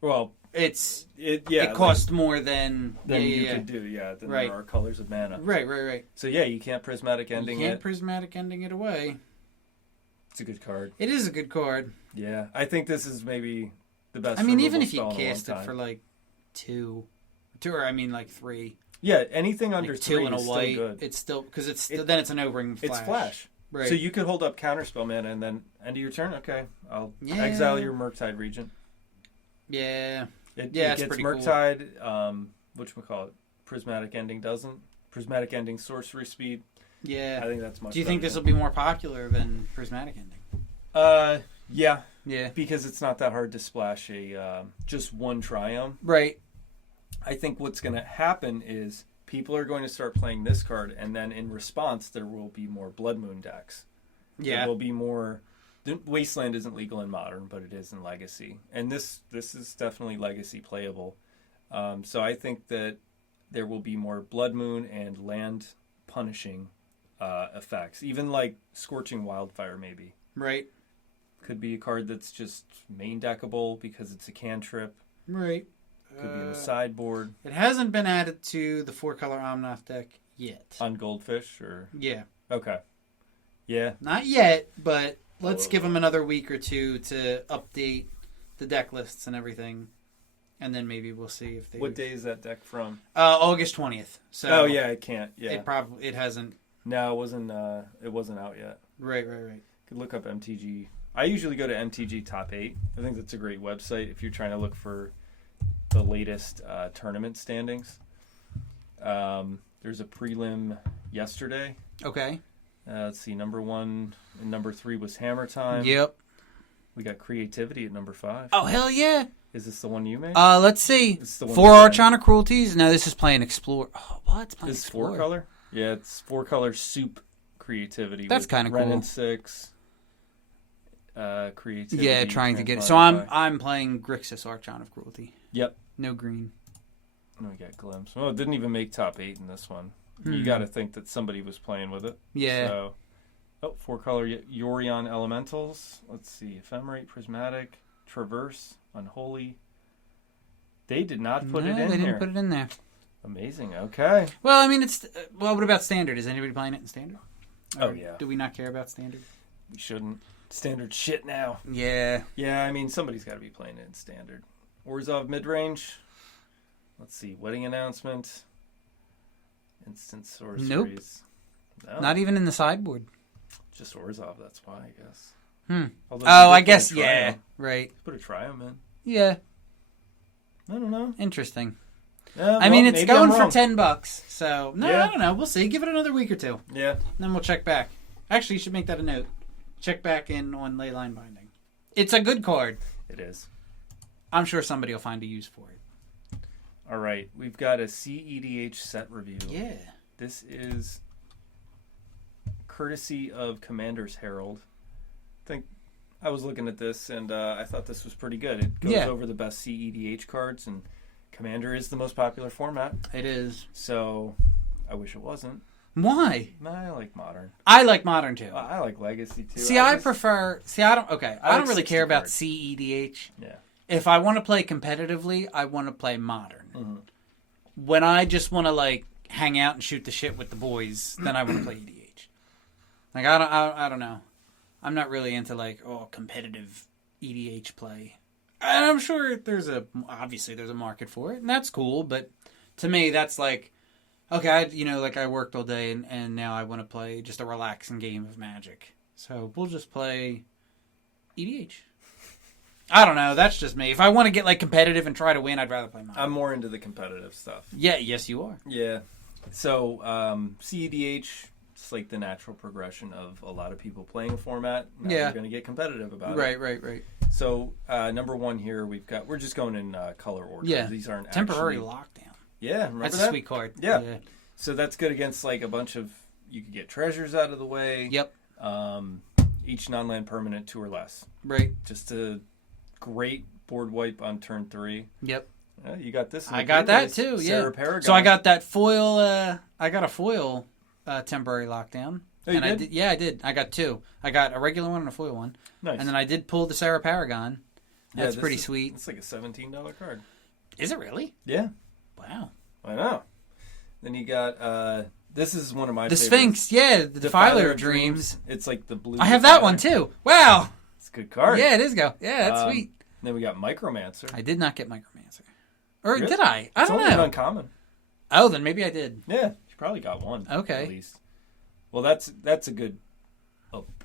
Well, it costs more than you could do. Yeah, than there are colors of mana. Right. So yeah, you can't prismatic ending it. You can't prismatic ending it away. It's a good card. It is a good card. Yeah, I think this is maybe the best. I mean, even if you cast it for like 2, or I mean like 3. Yeah, anything under like 3 2 and a is white. Still good. It's still because then it's an O-Ring flash. It's flash. Right. So you could hold up counterspell mana and then end of your turn. Okay, I'll exile your Murktide Regent. Yeah. It gets Murktide. Cool. Whatchamacallit? Prismatic ending doesn't. Prismatic ending sorcery speed. Yeah. I think that's much. Do you think this will be more popular than prismatic ending? Yeah. Yeah. Because it's not that hard to splash a just 1 Triome. Right. I think what's going to happen is people are going to start playing this card, and then in response, there will be more Blood Moon decks. Yeah. There will be more. Wasteland isn't legal in Modern, but it is in Legacy, and this is definitely Legacy playable. So I think that there will be more Blood Moon and land punishing effects, even like Scorching Wildfire, maybe. Right. Could be a card that's just main deckable because it's a cantrip. Right. Could be in the sideboard. It hasn't been added to the 4-color Omnath deck yet. On Goldfish, or? Yeah. Okay. Yeah. Not yet, but let's give them another week or 2 to update the deck lists and everything. And then maybe we'll see if they... What day is that deck from? August 20th. So it can't. Yeah. It hasn't... No, it wasn't out yet. Right. Could look up MTG. I usually go to MTG Top 8. I think that's a great website if you're trying to look for the latest tournament standings. There's a prelim yesterday. Okay. Let's see. Number 1 and number 3 was Hammer Time. Yep. We got Creativity at number 5. Oh, hell yeah. Is this the one you made? Let's see. 4 Archonic Cruelties. No, this is playing Explore. Oh, what? It's playing Explore. 4-color? Yeah, it's 4-color soup Creativity. That's kind of cool. Renin 6. Creativity. Yeah, trying to get it. So I'm playing Grixis Archon of Cruelty. Yep. No green. Oh, we got Glimpse. Well, it didn't even make top 8 in this one. You got to think that somebody was playing with it. Yeah. So, 4-color Yorion Elementals. Let's see. Ephemerate, Prismatic, Traverse, Unholy. They did not put it in there. They didn't put it in there. Amazing. Okay. Well, I mean, what about Standard? Is anybody playing it in Standard? Oh, yeah. Do we not care about Standard? We shouldn't. Standard shit now. Yeah. Yeah, I mean, somebody's got to be playing it in Standard. Orzhov Midrange. Let's see. Wedding Announcement. Instant Sorceries. Nope. No. Not even in the sideboard. Just Orzhov, that's why, I guess. I guess, yeah. Right. Put a Triome in. Yeah. I don't know. Interesting. I mean, it's going for $10, so I don't know. We'll see. Give it another week or 2. Yeah. And then we'll check back. Actually, you should make that a note. Check back in on Leyline Binding. It's a good card. It is. I'm sure somebody will find a use for it. All right. We've got a CEDH set review. Yeah. This is courtesy of Commander's Herald. I think I was looking at this, and I thought this was pretty good. It goes over the best CEDH cards, and Commander is the most popular format. It is. So I wish it wasn't. Why? I like Modern. I like Modern, too. I like Legacy, too. See, I prefer... See, I don't... Okay, I don't really care about cards. CEDH. Yeah. If I want to play competitively, I want to play Modern. Mm-hmm. When I just want to, like, hang out and shoot the shit with the boys, then I want to play EDH. Like, I don't know. I'm not really into, like, competitive EDH play. And I'm sure obviously there's a market for it, and that's cool, but to me, that's like, okay, I worked all day, and now I want to play just a relaxing game of Magic. So we'll just play EDH. I don't know. That's just me. If I want to get like competitive and try to win, I'd rather play Modern. I'm more into the competitive stuff. Yeah. Yes, you are. Yeah. So CEDH, it's like the natural progression of a lot of people playing a format. Now you're going to get competitive about it. Right. So number one here, we're just going in color order. Yeah. These aren't temporary lockdown. Yeah, remember that's that? a sweet card. Yeah. So that's good against like a bunch of, you could get treasures out of the way. Yep. Each non-land permanent 2 or less. Right. Just a great board wipe on turn 3. Yep. You got this. I got that too. Sarah Paragon. So I got that foil. I got a foil temporary lockdown. Oh, you and did? I did. I got 2. I got a regular one and a foil one. Nice. And then I did pull the Sarah Paragon. That's pretty sweet. It's like a $17 card. Is it really? Yeah. Wow. I know. Then you got this is one of my favorites. Sphinx, the Defiler of Dreams. It's like the blue. I have that one too. Wow. It's a good card. Yeah, it is go. Yeah, that's sweet. Then we got Micromancer. I did not get Micromancer. Or really? Did I? I don't know. It's uncommon. Oh, then maybe I did. Yeah, you probably got one. Okay. At least. Well, that's a good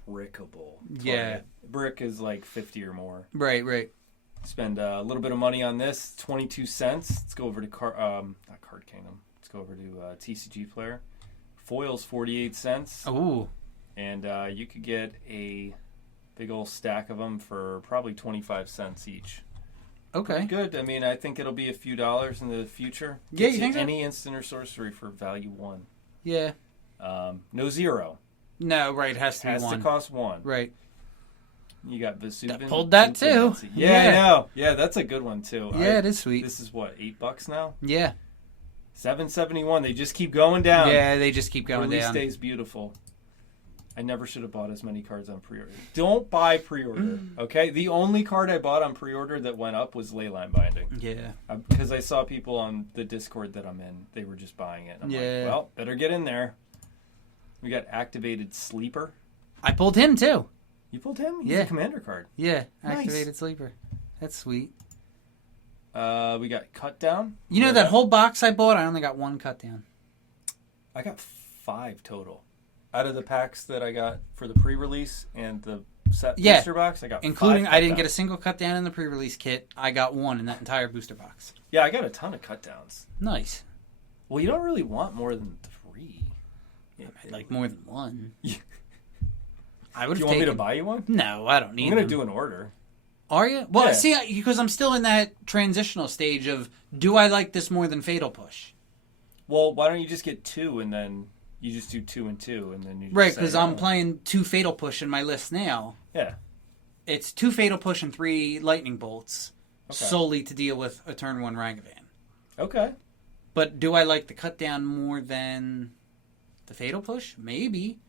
brickable target. Yeah. Brick is like 50 or more. Right. Spend a little bit of money on this, 22 cents. Let's go over to not Card Kingdom. Let's go over to TCG Player. Foil's 48 cents. Ooh. And you could get a big old stack of them for probably 25 cents each. Okay. Pretty good. I mean, I think it'll be a few dollars in the future. Yeah, you think so? Any instant or sorcery for value 1. Yeah. No 0. No, right. It has to be 1. Has to cost 1. Right. You got Vesuvian. That pulled that too. Yeah, I know. Yeah, that's a good one too. Yeah, it is sweet. This is what, $8 now? Yeah. $7.71. They just keep going down. Yeah, they just keep going Release down. Day's beautiful. I never should have bought as many cards on pre-order. Don't buy pre-order, okay? The only card I bought on pre-order that went up was Leyline Binding. Yeah. Because I saw people on the Discord that I'm in, they were just buying it. I'm like, well, better get in there. We got Activated Sleeper. I pulled him too. You pulled him? He's a commander card. Yeah, nice. Activated Sleeper. That's sweet. We got Cut Down. You know that whole box I bought, I only got 1 cut down. I got 5 total. Out of the packs that I got for the pre-release and the set booster box, I got including 5 I didn't get a single cut down in the pre-release kit. I got 1 in that entire booster box. Yeah, I got a ton of cut downs. Nice. Well, you don't really want more than 3. Yeah, I'd like more than 1. Yeah. I would. Do you want me to buy you one? No, I don't need. I'm going to do an order. Are you? Well, see, because I'm still in that transitional stage of, do I like this more than Fatal Push? Well, why don't you just get 2 and then you just do 2 and 2 and then you just right, because I'm playing 2 Fatal Push in my list now. Yeah. It's 2 Fatal Push and 3 Lightning Bolts solely to deal with a turn 1 Ragavan. Okay. But do I like the cut down more than the Fatal Push? Maybe.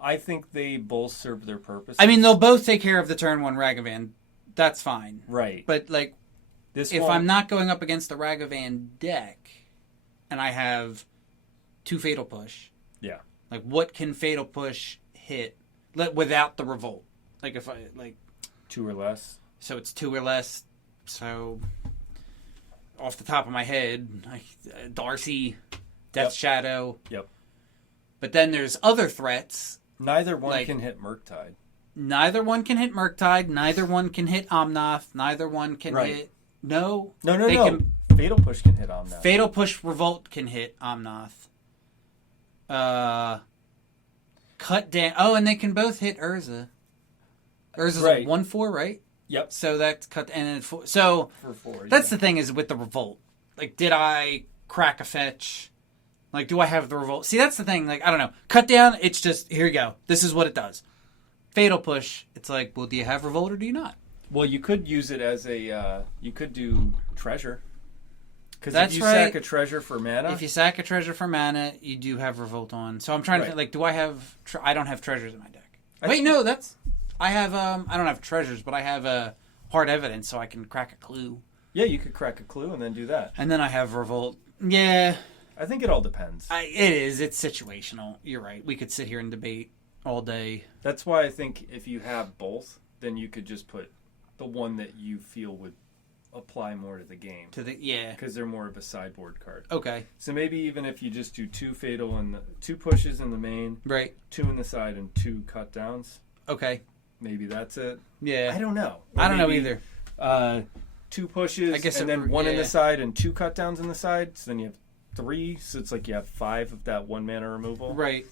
I think they both serve their purpose. I mean, they'll both take care of the turn 1 Ragavan. That's fine. Right. But, like, if I'm not going up against the Ragavan deck and I have 2 Fatal Push, like, what can Fatal Push hit without the Revolt? Like, if I, like... 2 or less. So it's 2 or less. So, off the top of my head, Darcy, Death Shadow. Yep. But then there's other threats. Neither one can hit Murktide. Neither one can hit Murktide. Neither one can hit Omnath. Neither one can hit... No. No. Fatal Push can hit Omnath. Fatal Push Revolt can hit Omnath. Cut down. Oh, and they can both hit Urza. Urza's a 1/4, right? Yep. So that's cut, and then 4. So for 4. That's the thing is with the Revolt. Like, did I crack a fetch? Like, do I have the Revolt? See, that's the thing. Like, I don't know. Cut down. It's just here you go. This is what it does. Fatal push. It's like, well, do you have Revolt or do you not? Well, you could use it as a. You could do treasure. Because if you sack a treasure for mana... If you sack a treasure for mana, you do have Revolt on. So I'm trying to think, like, do I have... I don't have treasures in my deck. Wait, no, that's... I have... I don't have treasures, but I have hard evidence, so I can crack a clue. Yeah, you could crack a clue and then do that. And then I have Revolt. Yeah. I think it all depends. It is. It's situational. You're right. We could sit here and debate all day. That's why I think if you have both, then you could just put the one that you feel would... apply more to the game. Because they're more of a sideboard card. Okay. So maybe even if you just do 2 fatal and 2 pushes in the main, right, 2 in the side and 2 cut downs. Okay. Maybe that's it. Yeah. I don't know. I don't know either. 2 pushes and then 1 in the side and 2 cut downs in the side. So then you have 3. So it's like you have 5 of that 1 mana removal. Right.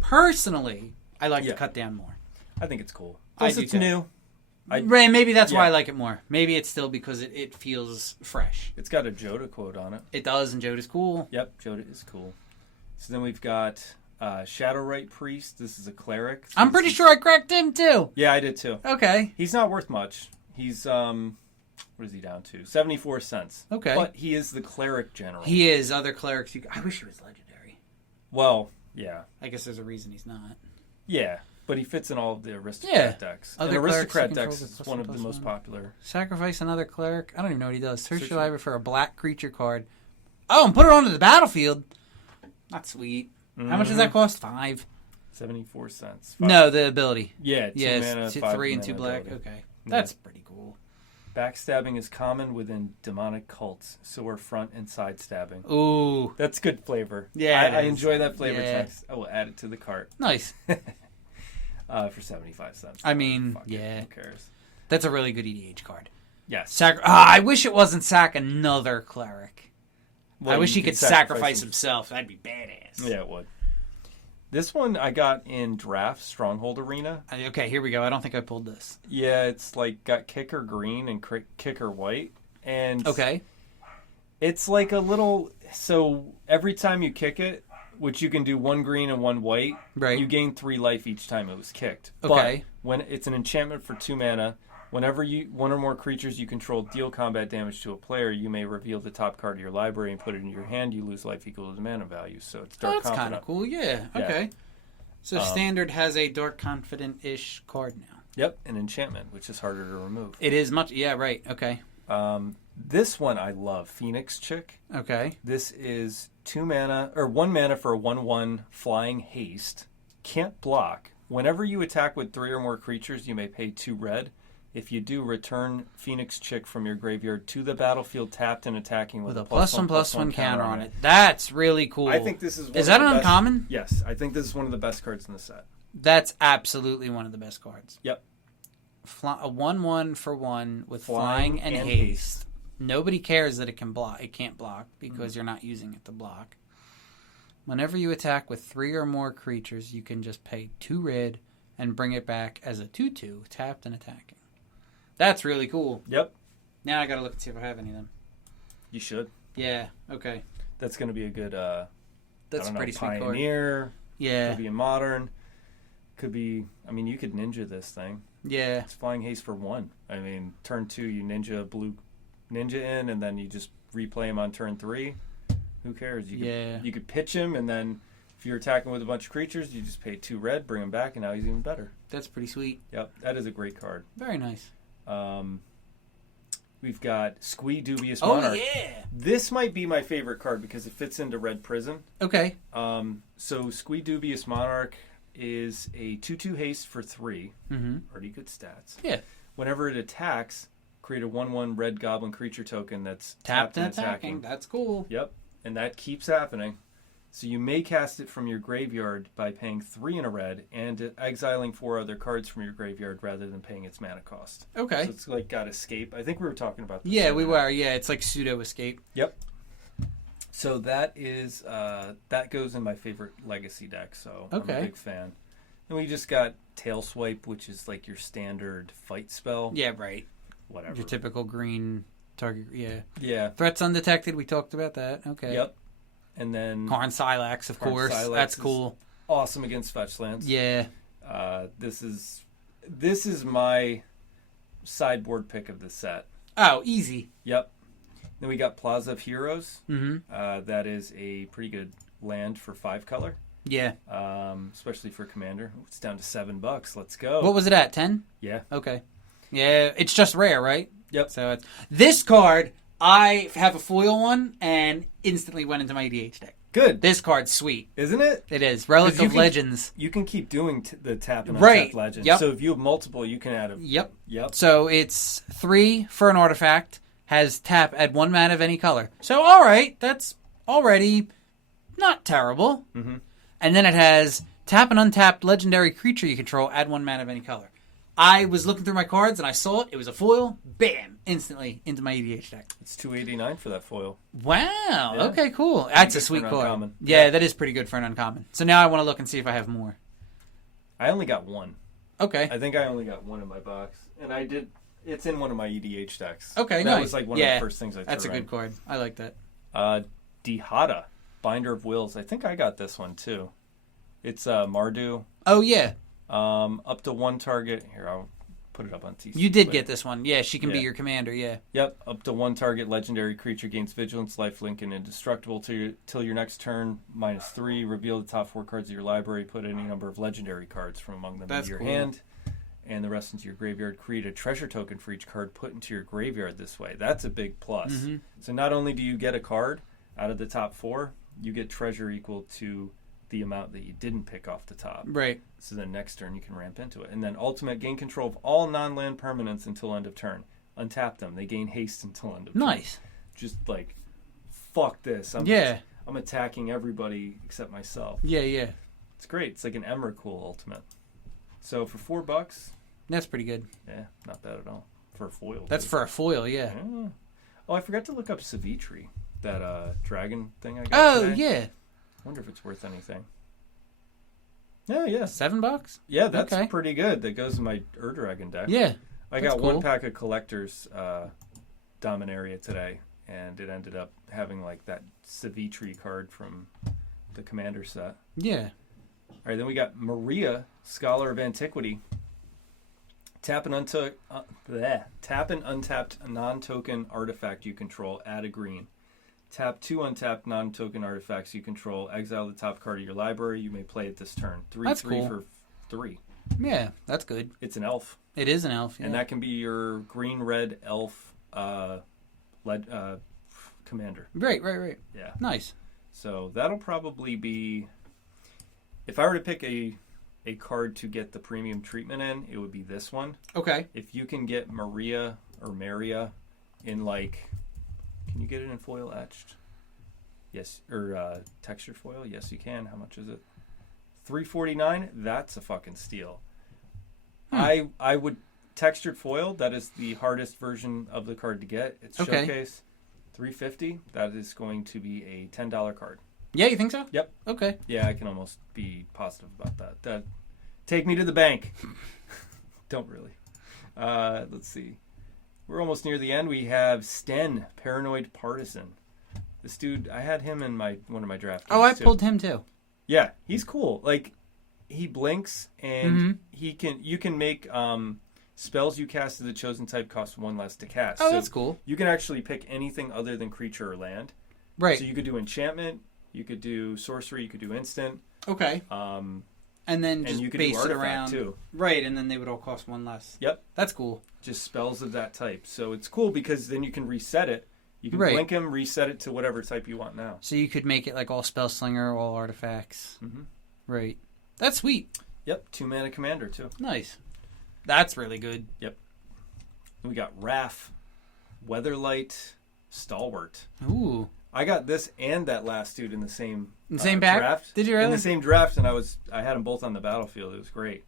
Personally, I like to cut down more. I think it's cool. Plus it's new. Right, maybe that's why I like it more. Maybe it's still because it feels fresh. It's got a Joda quote on it. It does, and Joda's cool. Yep, Joda is cool. So then we've got Shadowrite Priest. This is a cleric. So I'm pretty sure I cracked him too. Yeah, I did too. Okay. He's not worth much. He's what is he down to? 74 cents. Okay. But he is the cleric general. He is. Other clerics, I wish he was legendary. Well, yeah. I guess there's a reason he's not. Yeah. But he fits in all of the aristocrat decks. Other and aristocrat decks is one of the most popular. Sacrifice another cleric. I don't even know what he does. Search your library for a black creature card. Oh, and put it onto the battlefield. That's sweet. Mm-hmm. How much does that cost? 5. 74 cents. 5. No, the ability. Yeah, 2 mana, 3 and 2 black. Ability. Okay. That's pretty cool. Backstabbing is common within demonic cults, so are front and side stabbing. Ooh. That's good flavor. Yeah, I enjoy that flavor text. I will add it to the cart. Nice. For 75 cents. I mean, Who cares? That's a really good EDH card. Yes. I wish it wasn't sack another cleric. Well, I wish he could sacrifice himself. That'd be badass. Yeah, it would. This one I got in Draft Stronghold Arena. Okay, here we go. I don't think I pulled this. Yeah, it's like got kicker green and kicker white. And it's like a little... So every time you kick it, which you can do 1 green and 1 white, you gain 3 life each time it was kicked. Okay. But when it's an enchantment for 2 mana, whenever one or more creatures you control deal combat damage to a player, you may reveal the top card of your library and put it in your hand. You lose life equal to the mana value. So it's Dark Confidant. That's kind of cool, yeah. Okay. So Standard has a Dark Confidant-ish card now. Yep, an enchantment, which is harder to remove. It is much, right, okay. This one I love, Phoenix Chick. Okay. This is 2 mana, or 1 mana for a 1/1 flying haste. Can't block. Whenever you attack with 3 or more creatures, you may pay 2 red. If you do, return Phoenix Chick from your graveyard to the battlefield tapped and attacking with a +1/+1 counter on it. That's really cool. I think this is Is that an uncommon? Yes, I think this is one of the best cards in the set. That's absolutely one of the best cards. Yep. A 1/1 for 1 with flying and haste. Nobody cares that it can block. It can't block because you're not using it to block. Whenever you attack with 3 or more creatures, you can just pay 2 red and bring it back as a 2/2, tapped and attacking. That's really cool. Yep. Now I gotta look and see if I have any of them. You should. Yeah. Okay. That's gonna be a good. That's a pretty sweet card. Pioneer. Yeah. Could be a modern. Could be. I mean, you could ninja this thing. Yeah. It's flying haste for 1. I mean, turn 2, you ninja in, and then you just replay him on turn 3. Who cares? You could pitch him, and then if you're attacking with a bunch of creatures, you just pay 2 red, bring him back, and now he's even better. That's pretty sweet. Yep, that is a great card. Very nice. We've got Squee Dubious Monarch. Oh, yeah! This might be my favorite card because it fits into Red Prison. Okay. So Squee Dubious Monarch is a 2/2 haste for 3. Mm-hmm. Pretty good stats. Yeah. Whenever it attacks, create a 1/1 red goblin creature token that's tapped and attacking. That's cool. Yep. And that keeps happening. So you may cast it from your graveyard by paying 3 in a red and exiling 4 other cards from your graveyard rather than paying its mana cost. Okay. So it's like got escape. I think we were talking about this. Yeah, we were. Yeah, it's like pseudo escape. Yep. So that is that goes in my favorite legacy deck. So I'm a big fan. And we just got Tail Swipe, which is like your standard fight spell. Yeah, right. Whatever. Your typical green target. Yeah. Yeah. Threats undetected. We talked about that. Okay. Yep. And then Karn Silax, of course. That's cool. Awesome against fetch lands. Yeah. This is my sideboard pick of the set. Oh, easy. Yep. Then we got Plaza of Heroes. Mm-hmm. That is a pretty good land for 5 color. Yeah. Especially for Commander. It's down to $7. Let's go. What was it at? 10? Yeah. Okay. Yeah, it's just rare, right? Yep. So this card, I have a foil one and instantly went into my EDH deck. Good. This card's sweet. Isn't it? It is. Relic of Legends. You can keep doing the tap and right. untap Legends. Yep. So if you have multiple, you can add a... Yep. Yep. So it's 3 for an artifact, has tap, add 1 mana of any color. So, all right, that's already not terrible. Mm-hmm. And then it has tap an untapped legendary creature you control, add 1 mana of any color. I was looking through my cards and I saw it. It was a foil. Bam! Instantly into my EDH deck. It's $289 for that foil. Wow. Yeah. Okay, cool. That's a sweet card. Uncommon. Yeah, that is pretty good for an uncommon. So now I want to look and see if I have more. I only got 1. Okay. I think I only got 1 in my box. And I did... It's in one of my EDH decks. Okay, That nice. was like one of the first things I threw That's a in. good card. I like that. Dihada, Binder of Wills. I think I got this one too. It's Mardu. Oh, yeah. Up to 1 target. Here, I'll put it up on TC. You did get this one. Yeah, she can be your commander, yeah. Yep. Up to 1 target legendary creature gains Vigilance, Lifelink, and Indestructible till your next turn. -3. Reveal the top 4 cards of your library. Put any number of legendary cards from among them into your hand. And the rest into your graveyard. Create a treasure token for each card put into your graveyard this way. That's a big plus. Mm-hmm. So not only do you get a card out of the top 4, you get treasure equal to the amount that you didn't pick off the top. Right. So then next turn you can ramp into it. And then ultimate, gain control of all non-land permanents until end of turn. Untap them. They gain haste until end of turn. Nice. Just like, fuck this. I'm attacking everybody except myself. Yeah. It's great. It's like an Emrakul ultimate. So for $4, that's pretty good. yeah, not bad at all for a foil. That's for a foil, yeah. Oh, I forgot to look up Savitri, that dragon thing I got. Oh, today. yeah. Wonder if it's worth anything. Yeah. $7? Yeah, that's pretty good. That goes in my Dragon deck. Yeah. I got cool. 1 pack of Collector's Dominaria today, and it ended up having like that Savitri card from the Commander set. Yeah. All right, then we got Maria, Scholar of Antiquity. Tap an untapped non-token artifact you control, add a green. Tap 2 untapped non-token artifacts you control, exile the top card of your library. You may play it this turn. 3/3 cool. for 3. Yeah, that's good. It's an elf. It is an elf, yeah. And that can be your green-red elf commander. Right. Yeah. Nice. So that'll probably be... If I were to pick a card to get the premium treatment in, it would be this one. Okay. If you can get Maria or Maria in like... Can you get it in foil etched? Yes. Or textured foil? Yes, you can. How much is it? $349? That's a fucking steal. I would... Textured foil, that is the hardest version of the card to get. It's Showcase. $350. That is going to be a $10 card. Yeah, you think so? Yep. Okay. Yeah, I can almost be positive about that. That take me to the bank. Don't really. Let's see. We're almost near the end. We have Sten, Paranoid Partisan. This dude, I had him in one of my draft games. Oh, I pulled him too. Yeah, he's cool. Like, he blinks and you can make spells you cast as a chosen type cost 1 less to cast. Oh, so that's cool. You can actually pick anything other than creature or land. Right. So you could do enchantment. You could do sorcery. You could do instant. Okay. And then just you could base do it around too. Right, and then they would all cost 1 less. Yep. That's cool. Just spells of that type. So it's cool because then you can reset it. You can blink him, reset it to whatever type you want now. So you could make it like all Spellslinger, all artifacts. Mm-hmm. Right. That's sweet. Yep. 2-mana commander too. Nice. That's really good. Yep. Then we got Wrath, Weatherlight, Stalwart. Ooh. I got this and that last dude in the same pack? draft. Did you really? In the same draft, and I had them both on the battlefield. It was great.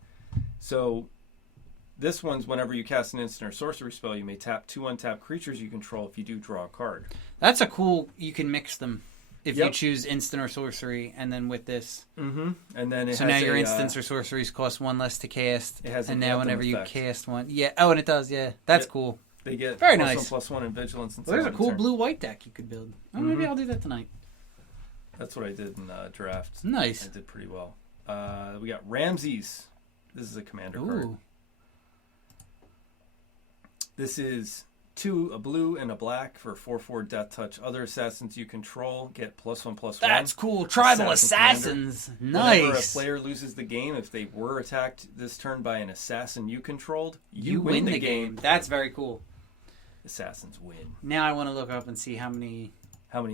So this one's whenever you cast an instant or sorcery spell, you may tap 2 untapped creatures you control if you do draw a card. That's a cool... You can mix them. if you choose instant or sorcery, and then with this. Mm-hmm. And then so now your instants or sorceries cost 1 less to cast. It has and now whenever effect. You cast one. Yeah. Oh, and it does, yeah. That's cool. They get very nice. +1/+1 in vigilance. And there's a cool blue-white deck you could build. Oh, maybe I'll do that tonight. That's what I did in draft. Nice. I did pretty well. We got Ramses. This is a commander card. This is 2, a blue and a black for 4/4 death touch. Other assassins you control get +1/+1. That's cool. Tribal assassins. Nice. Whenever a player loses the game, if they were attacked this turn by an assassin you controlled, you win the game. That's very cool. Assassins win. Now I want to look up and see how many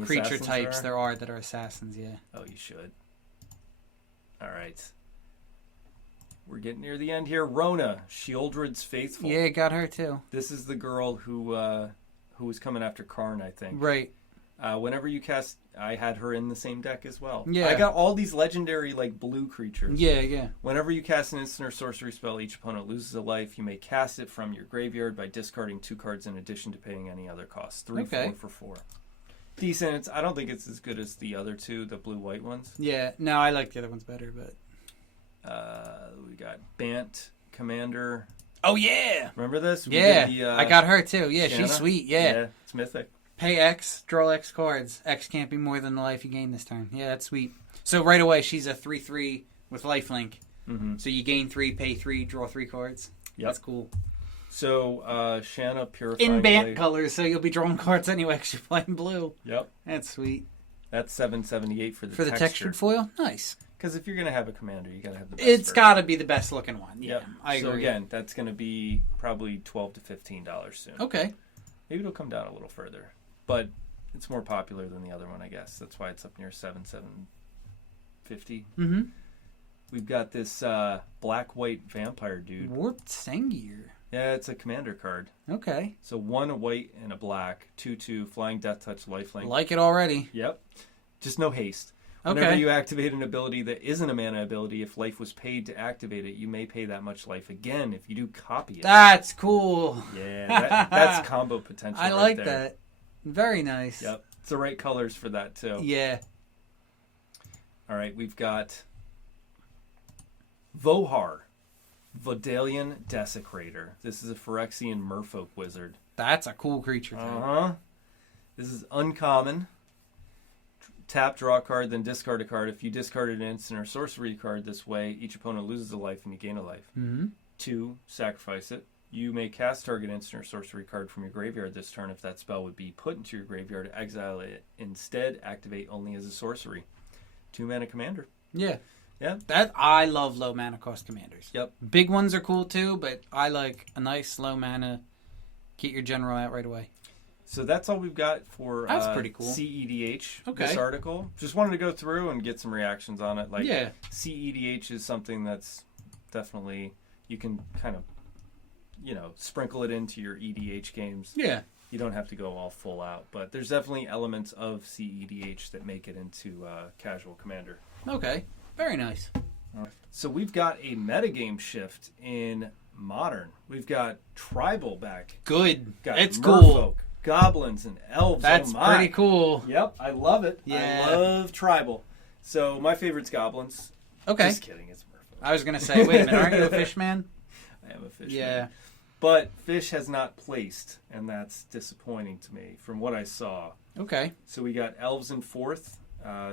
creature types there are that are assassins. Yeah. Oh, you should. All right. We're getting near the end here. Rona, Shieldred's Faithful. Yeah, got her too. This is the girl who was coming after Karn, I think. Right. Whenever you cast, I had her in the same deck as well. Yeah. I got all these legendary blue creatures. Yeah, yeah. Whenever you cast an instant or sorcery spell, each opponent loses a life. You may cast it from your graveyard by discarding 2 cards in addition to paying any other costs. 3/4 for 4. Decent. I don't think it's as good as the other 2, the blue-white ones. Yeah. No, I like the other ones better, but. We got Bant Commander. Oh yeah, remember this? I got her too. Yeah, Shanna? She's sweet. Yeah, it's mythic. Pay X, draw X cards. X can't be more than the life you gain this turn. Yeah, that's sweet. So right away, she's a 3/3 with lifelink. Mm-hmm. So you gain 3, pay 3, draw 3 cards. Yep. That's cool. So Shanna Purifying in Bant colors, so you'll be drawing cards anyway because you're playing blue. Yep, that's sweet. That's $7.78 for the textured foil. Nice. Because if you're going to have a commander, you got to have the best. It's got to be the best looking one. Yeah, I agree. So again, that's going to be probably $12 to $15 soon. Okay. Maybe it'll come down a little further, but it's more popular than the other one, I guess. That's why it's up near $7.50. Mm-hmm. We've got this black-white vampire dude. Warped Sengir. Yeah, it's a commander card. Okay. So 1 a white and a black, 2/2, flying death touch, lifelink. Like it already. Yep. Just no haste. Okay. Whenever you activate an ability that isn't a mana ability, if life was paid to activate it, you may pay that much life again if you do copy it. That's cool. Yeah, that's combo potential. I like that. Very nice. Yep. It's the right colors for that, too. Yeah. All right, we've got Vohar, Vodalian Desecrator. This is a Phyrexian merfolk wizard. That's a cool creature, too. Uh-huh. This is uncommon. Tap, draw a card, then discard a card. If you discarded an instant or sorcery card this way, each opponent loses a life and you gain a life. Mm-hmm. 2, sacrifice it. You may cast target instant or sorcery card from your graveyard this turn. If that spell would be put into your graveyard, exile it. Instead, activate only as a sorcery. 2 mana commander. Yeah. Yeah. I love low mana cost commanders. Yep. Big ones are cool too, but I like a nice low mana, get your general out right away. So that's all we've got for that's pretty cool. CEDH, this article. Just wanted to go through and get some reactions on it. CEDH is something that's definitely, you can kind of, sprinkle it into your EDH games. Yeah. You don't have to go all full out. But there's definitely elements of CEDH that make it into casual commander. Okay. Very nice. So we've got a metagame shift in Modern. We've got Tribal back. Good. It's cool. Goblins and elves. That's pretty cool. Yep, I love it. Yeah. I love Tribal. So my favorite's Goblins. Okay. Just kidding, it's merfolk. I was going to say, wait a minute, aren't you a fish man? I am a fish man. Yeah. But fish has not placed, and that's disappointing to me from what I saw. Okay. So we got elves in 4th.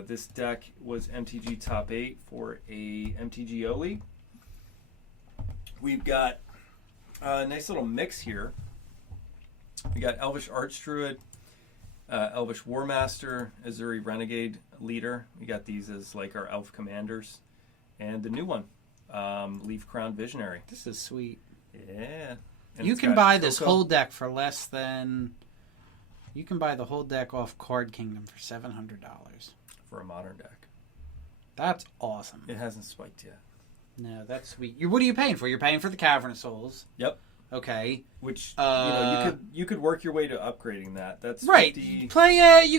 This deck was MTG top 8 for a MTG Oli. We've got a nice little mix here. We got Elvish Archdruid, Elvish Warmaster, Azuri Renegade Leader. We got these as our elf commanders. And the new one, Leaf Crown Visionary. This is sweet. Yeah. And you can buy this whole deck for less than... You can buy the whole deck off Card Kingdom for $700. For a Modern deck. That's awesome. It hasn't spiked yet. No, that's sweet. What are you paying for? You're paying for the Cavern of Souls. Yep. Okay. Which you could work your way to upgrading that. That's right. 50... You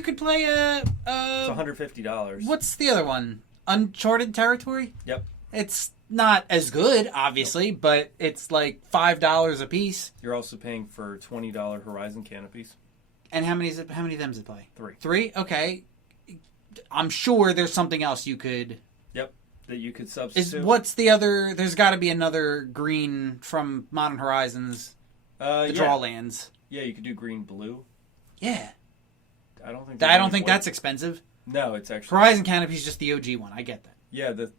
could play a. It's $150. What's the other one? Uncharted Territory. Yep. It's not as good, obviously, but it's like $5 a piece. You're also paying for $20 Horizon canopies. And how many of them does it play? 3. 3? Okay. I'm sure there's something else you could... Yep, that you could substitute. What's the other... There's got to be another green from Modern Horizons. The draw lands. Yeah, you could do green-blue. Yeah. I don't think that's expensive. No, it's actually... Horizon Canopy is just the OG one. I get that. Yeah, the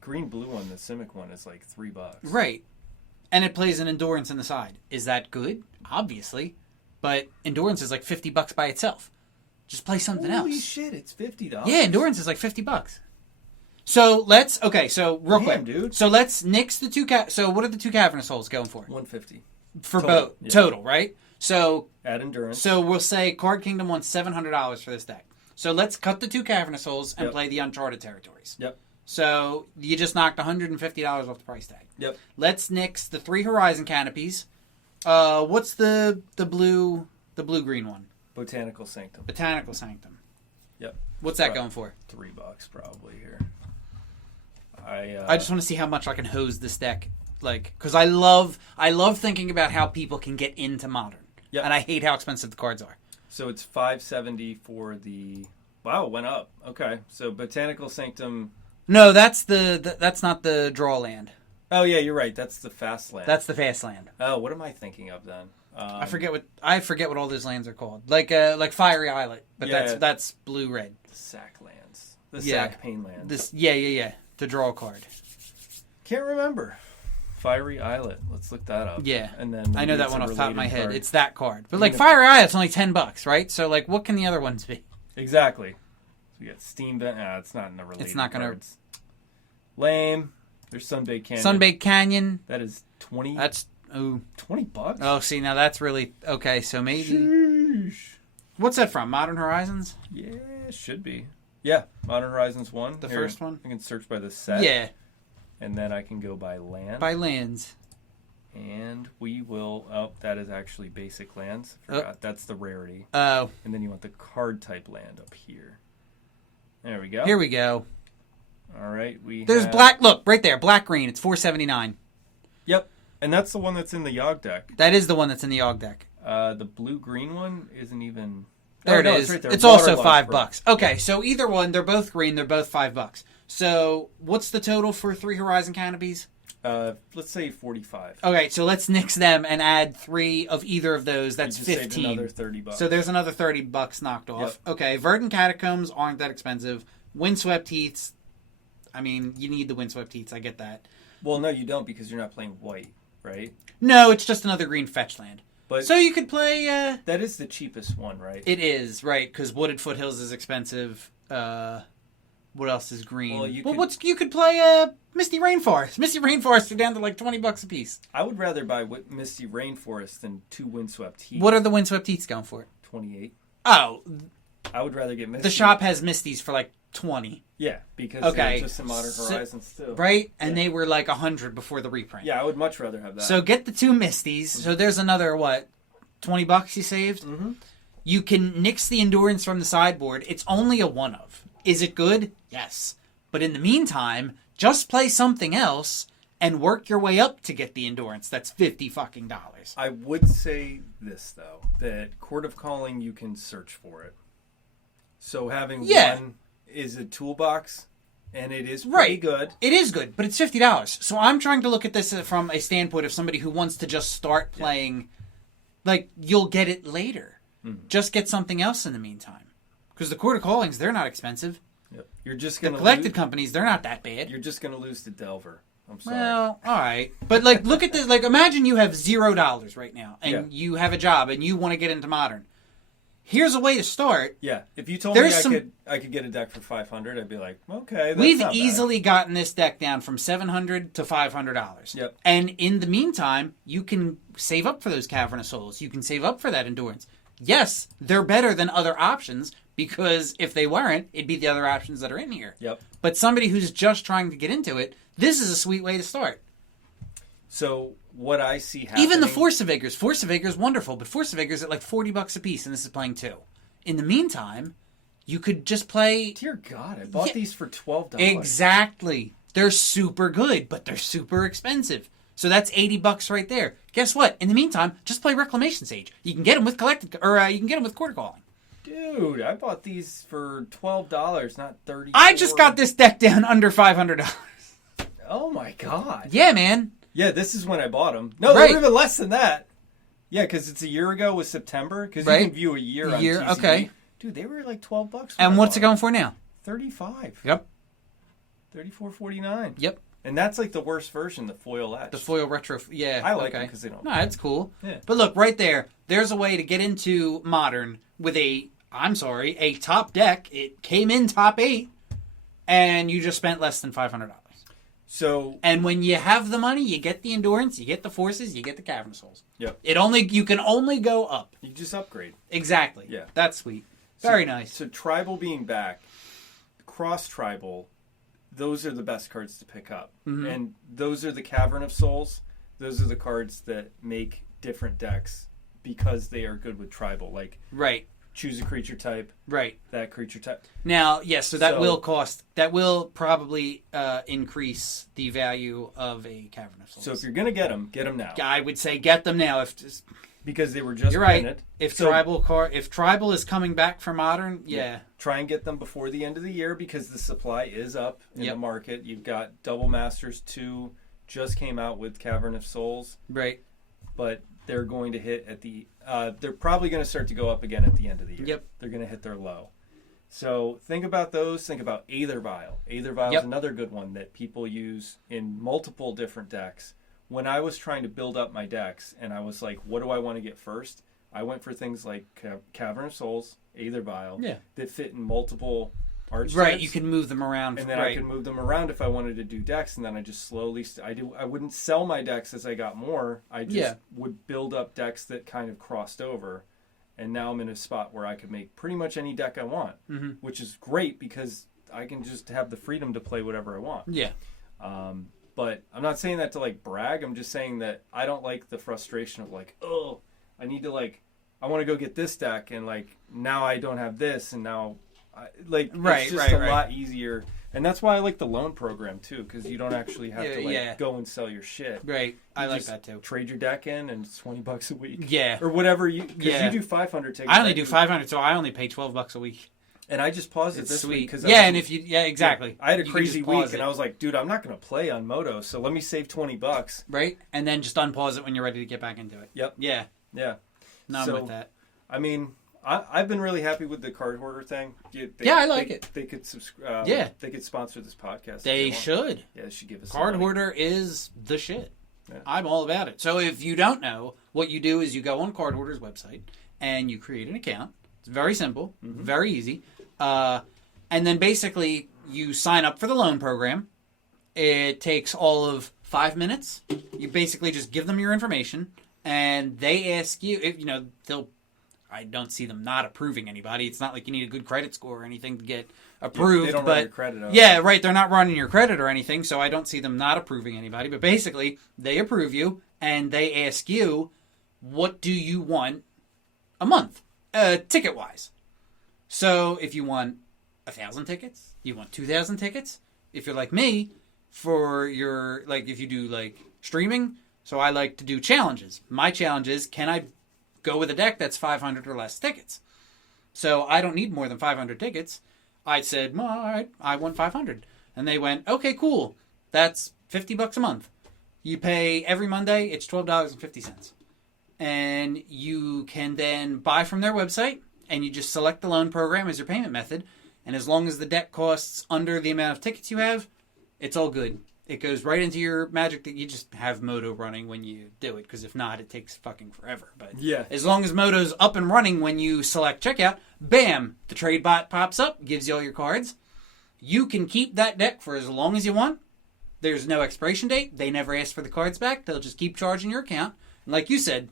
green-blue one, the Simic one, is like $3. Right. And it plays an Endurance in the side. Is that good? Obviously. But Endurance is like $50 by itself. Just play something else. Holy shit, it's $50. Yeah, Endurance is like $50. So let's... Okay, so real quick. Dude. So let's nix the two... So what are the two Cavernous Holes going for? $150. For both. Yeah. Total, right? So... Add Endurance. So we'll say Card Kingdom wants $700 for this deck. So let's cut the two Cavernous Holes and play the Uncharted territories. Yep. So you just knocked $150 off the price tag. Yep. Let's nix the 3 Horizon Canopies. What's the blue-green one? Botanical Sanctum. Botanical Sanctum. Yep. What's that going for? $3 probably here. I just want to see how much I can hose this deck, like, because I love thinking about how people can get into Modern. Yep. And I hate how expensive the cards are. So it's $570 for the... Wow, it went up. Okay, so Botanical Sanctum... No, that's not the draw land. Oh yeah, you're right. That's the fast land. That's the fast land. Oh, what am I thinking of then? I forget what all those lands are called. Like Fiery Islet, but that's blue red. The sack lands. The sack pain land. The draw card. Can't remember. Fiery Islet. Let's look that up. Yeah, and then I know that one off the top of my head. It's that card, but like Fiery Islet's only $10, right? So like, what can the other ones be? Exactly. So we got Steam Vent. It's not in the related. It's not gonna. Cards. Lame. There's Sunbaked Canyon. Sunbaked Canyon. That is 20. That's $20. Oh, see, now that's really okay. So maybe. Sheesh. What's that from? Modern Horizons? Yeah, it should be. Yeah, Modern Horizons 1. The first one. I can search by the set. Yeah. And then I can go by land. By lands. And we will... Oh, that is actually basic lands. Forgot. That's the rarity. Oh. And then you want the card type land up here. There we go. Here we go. All right. There's black... Look, right there. Black-green. It's $4.79. Yep. And that's the one that's in the Yogg deck. That is the one that's in the Yogg deck. The blue-green one isn't even... There it is. It's, right there. It's also $5. Okay, so either one, they're both green. They're both $5. So what's the total for 3 Horizon Canopies? Let's say 45. Okay, so let's nix them and add 3 of either of those. That's 15. Another $30. So there's another $30 knocked off. Yep. Okay, Verdant Catacombs aren't that expensive. Windswept Heaths. I mean, you need the Windswept Heaths. I get that. Well, no, you don't because you're not playing white, right? No, it's just another green fetch land. But so you could play... that is the cheapest one, right? It is, right, because Wooded Foothills is expensive. What else is green? Well, you could play Misty Rainforest. Misty Rainforest are down to like $20 a piece. I would rather buy Misty Rainforest than 2 Windswept Heaths. What are the Windswept Heaths going for? 28. Oh. I would rather get Misty. The shop has Misties for like 20. Yeah, because they're just in Modern Horizons too. Right? And they were like 100 before the reprint. Yeah, I would much rather have that. So get the 2 Misties. Mm-hmm. So there's another, what, $20 you saved? Mm-hmm. You can nix the Endurance from the sideboard. It's only a 1-of. Is it good? Yes. But in the meantime, just play something else and work your way up to get the Endurance. That's $50 fucking. I would say this, though, that Court of Calling, you can search for it. So having one is a toolbox, and it is pretty good. It is good, but it's $50. So I'm trying to look at this from a standpoint of somebody who wants to just start playing. Like, you'll get it later. Mm-hmm. Just get something else in the meantime. Because the Court of Callings, they're not expensive. Yep. You're just gonna collected companies, they're not that bad. You're just going to lose to Delver. I'm sorry. Well, all right. But, like, look at this. Like, imagine you have $0 right now, and you have a job, and you want to get into Modern. Here's a way to start. Yeah, if you told me I could get a deck for $500, I'd be like, okay, that's We've not easily gotten this deck down from $700 to $500. Yep. And in the meantime, you can save up for those Cavernous Souls. You can save up for that Endurance. Yes, they're better than other options, because if they weren't, it'd be the other options that are in here. Yep. But somebody who's just trying to get into it, this is a sweet way to start. So what I see happening... Even the Force of Vigors. Force of Vigors, wonderful, but Force of Vigors at like $40 a piece, and this is playing 2. In the meantime, you could just play... Dear God, I bought these for $12. Exactly. They're super good, but they're super expensive. So that's $80 right there. Guess what? In the meantime, just play Reclamation Sage. You can get them with you can get them with Court of Calling. Dude, I bought these for $12, not $30. I just got this deck down under $500. Oh my god. Yeah, man. Yeah, this is when I bought them. No, they were even less than that. Yeah, because it's a year ago with September. Because you can view a year on TCG. Okay. Dude, they were like $12. And what's it going for now? $35. Yep. $34.49. Yep. And that's like the worst version, the foil etched. The foil retro. Yeah. I like it because they don't. No, that's cool. Yeah. But look, right there, there's a way to get into Modern with a top deck. It came in top 8, and you just spent less than $500. So, and when you have the money, you get the endurance, you get the forces, you get the Cavern of Souls. Yep. You can only go up. You just upgrade. Exactly. Yeah. That's sweet. Very nice. So tribal being back, cross tribal, those are the best cards to pick up. Mm-hmm. And those are the Cavern of Souls. Those are the cards that make different decks because they are good with tribal. Like choose a creature type. Right. That creature type. Now, yes, so that will probably increase the value of a Cavern of Souls. So if you're going to get them now. I would say get them now. Because they were just You're printed. Right. If tribal is coming back for Modern, yeah. Try and get them before the end of the year because the supply is up in the market. You've got Double Masters 2 just came out with Cavern of Souls. Right. But they're going to hit at the... they're probably going to start to go up again at the end of the year. Yep. They're going to hit their low. So think about those. Think about Aether Vial. Aether Vial is another good one that people use in multiple different decks. When I was trying to build up my decks and I was like, what do I want to get first? I went for things like Cavern of Souls, Aether Vial, that fit in multiple archetypes. Right, you can move them around. And then I can move them around if I wanted to do decks, and then I just slowly... I wouldn't sell my decks as I got more. I just would build up decks that kind of crossed over. And now I'm in a spot where I could make pretty much any deck I want, which is great because I can just have the freedom to play whatever I want. Yeah. But I'm not saying that to like brag. I'm just saying that I don't like the frustration of like, oh, I need to like, I want to go get this deck and like now I don't have this and now, it's just a lot easier. And that's why I like the loan program too, because you don't actually have to go and sell your shit. Right, I like that too. Trade your deck in and it's $20 a week. Yeah, or whatever you because you do 500 tickets. I only do 500, so I only pay $12 a week. And I just paused it this week because exactly. I had a crazy week, and I was like, dude, I'm not going to play on Moto, so let me save $20. Right, and then just unpause it when you're ready to get back into it. Yep. Yeah. No, I'm with that. I mean, I've been really happy with the card hoarder thing. I like it. They could subscribe. They could sponsor this podcast. They should. Yeah, they should give us card hoarder is the shit. Yeah. I'm all about it. So if you don't know, what you do is you go on Card Hoarder's website and you create an account. It's very simple, very easy. And then basically you sign up for the loan program. It takes all of 5 minutes. You basically just give them your information and they ask you, I don't see them not approving anybody. It's not like you need a good credit score or anything to get approved. They don't run your credit on. Yeah, right. They're not running your credit or anything, so I don't see them not approving anybody. But basically, they approve you and they ask you, what do you want a month, ticket-wise? So if you want 1,000 tickets, you want 2,000 tickets. If you're like me, for your if you do streaming, so I like to do challenges. My challenge is, can I go with a deck that's 500 or less tickets? So I don't need more than 500 tickets. I said, well, all right, I want 500, and they went, okay, cool. That's $50 a month. You pay every Monday. It's $12.50, and you can then buy from their website. And you just select the loan program as your payment method. And as long as the deck costs under the amount of tickets you have, it's all good. It goes right into your Magic. That you just have Moto running when you do it. Because if not, it takes fucking forever. But as long as Moto's up and running when you select checkout, bam, the trade bot pops up, gives you all your cards. You can keep that deck for as long as you want. There's no expiration date. They never ask for the cards back. They'll just keep charging your account. And like you said,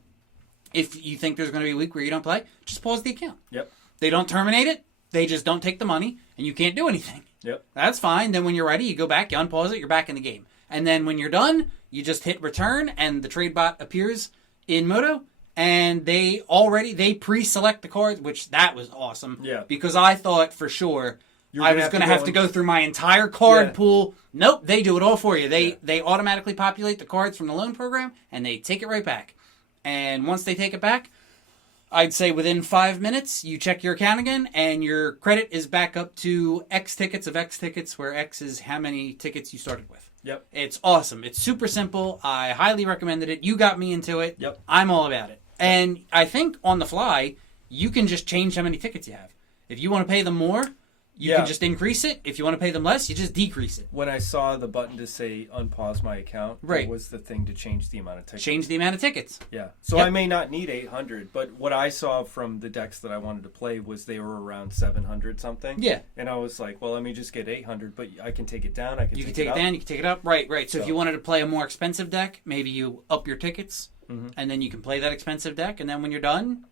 if you think there's going to be a week where you don't play, just pause the account. Yep. They don't terminate it. They just don't take the money, and you can't do anything. Yep. That's fine. Then when you're ready, you go back, you unpause it, you're back in the game. And then when you're done, you just hit return, and the trade bot appears in Moto, and they pre-select the cards, which that was awesome. Yeah. Because I thought for sure I was going to have to go through my entire card pool. Nope, they do it all for you. They automatically populate the cards from the loan program, and they take it right back. And once they take it back, I'd say within 5 minutes, you check your account again, and your credit is back up to X tickets of X tickets, where X is how many tickets you started with. Yep. It's awesome. It's super simple. I highly recommended it. You got me into it. Yep. I'm all about it. And I think on the fly, you can just change how many tickets you have. If you want to pay them more, you can just increase it. If you want to pay them less, you just decrease it. When I saw the button to say unpause my account, it was the thing to change the amount of tickets. Change the amount of tickets. Yeah. So I may not need 800, but what I saw from the decks that I wanted to play was they were around 700 something. Yeah. And I was like, well, let me just get 800, but I can take it down. You can take it down. You can take it up. Right. So if you wanted to play a more expensive deck, maybe you up your tickets, and then you can play that expensive deck, and then when you're done,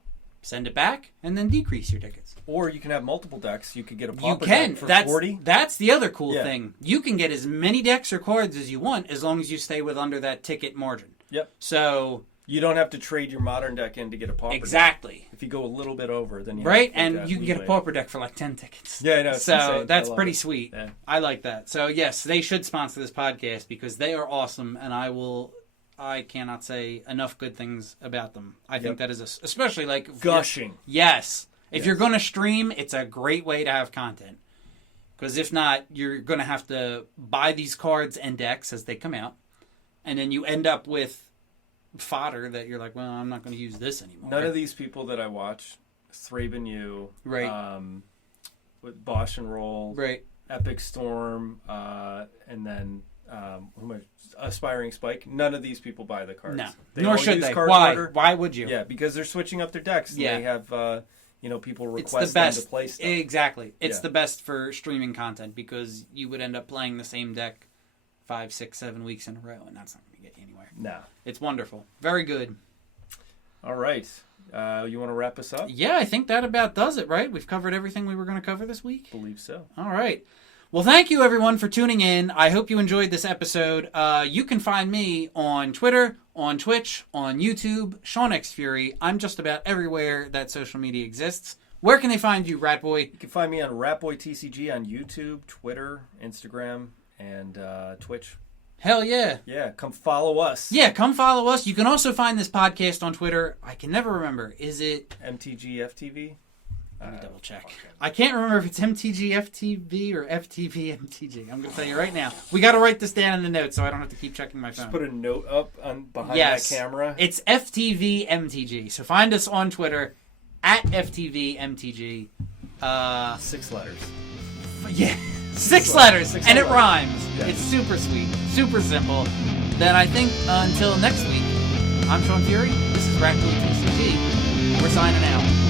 send it back, and then decrease your tickets. Or you can have multiple decks. You could get a pauper deck for 40. That's the other cool thing. You can get as many decks or cards as you want, as long as you stay with under that ticket margin. Yep. So you don't have to trade your modern deck in to get a pauper deck. If you go a little bit over, then you have to and you can get a pauper deck for like 10 tickets. Yeah, I know. So that's pretty sweet. Yeah. I like that. So yes, they should sponsor this podcast because they are awesome, and I cannot say enough good things about them. I think that is especially like gushing. Yes. If you're going to stream, it's a great way to have content. Because if not, you're going to have to buy these cards and decks as they come out. And then you end up with fodder that you're like, well, I'm not going to use this anymore. None of these people that I watch, Thraben U, with Bosch and Roll, Epic Storm, and then Aspiring Spike, none of these people buy the cards. No. Nor should they. Why? Why would you? Yeah, because they're switching up their decks. And they have... people request them to play stuff. Exactly. It's the best for streaming content because you would end up playing the same deck 5, 6, 7 weeks in a row, and that's not going to get you anywhere. No. It's wonderful. Very good. All right. You want to wrap us up? Yeah, I think that about does it, right? We've covered everything we were going to cover this week? Believe so. All right. Well, thank you, everyone, for tuning in. I hope you enjoyed this episode. You can find me on Twitter, on Twitch, on YouTube, Sean X Fury. I'm just about everywhere that social media exists. Where can they find you, Ratboy? You can find me on RatboyTCG on YouTube, Twitter, Instagram, and Twitch. Hell yeah. Yeah, come follow us. Yeah, come follow us. You can also find this podcast on Twitter. I can never remember. Is it... MtG FTV? Let me double check. I can't remember if it's MTG FTV or FTV MTG. I'm going to tell you right now. We got to write this down in the notes so I don't have to keep checking my phone. Just put a note up behind that camera. It's FTV MTG. So find us on Twitter at FTV MTG. 6 letters. Yeah, 6 letters. And it rhymes. Yes. It's super sweet. Super simple. Then I think until next week, I'm Sean Fury. This is Ratboy TCG. We're signing out.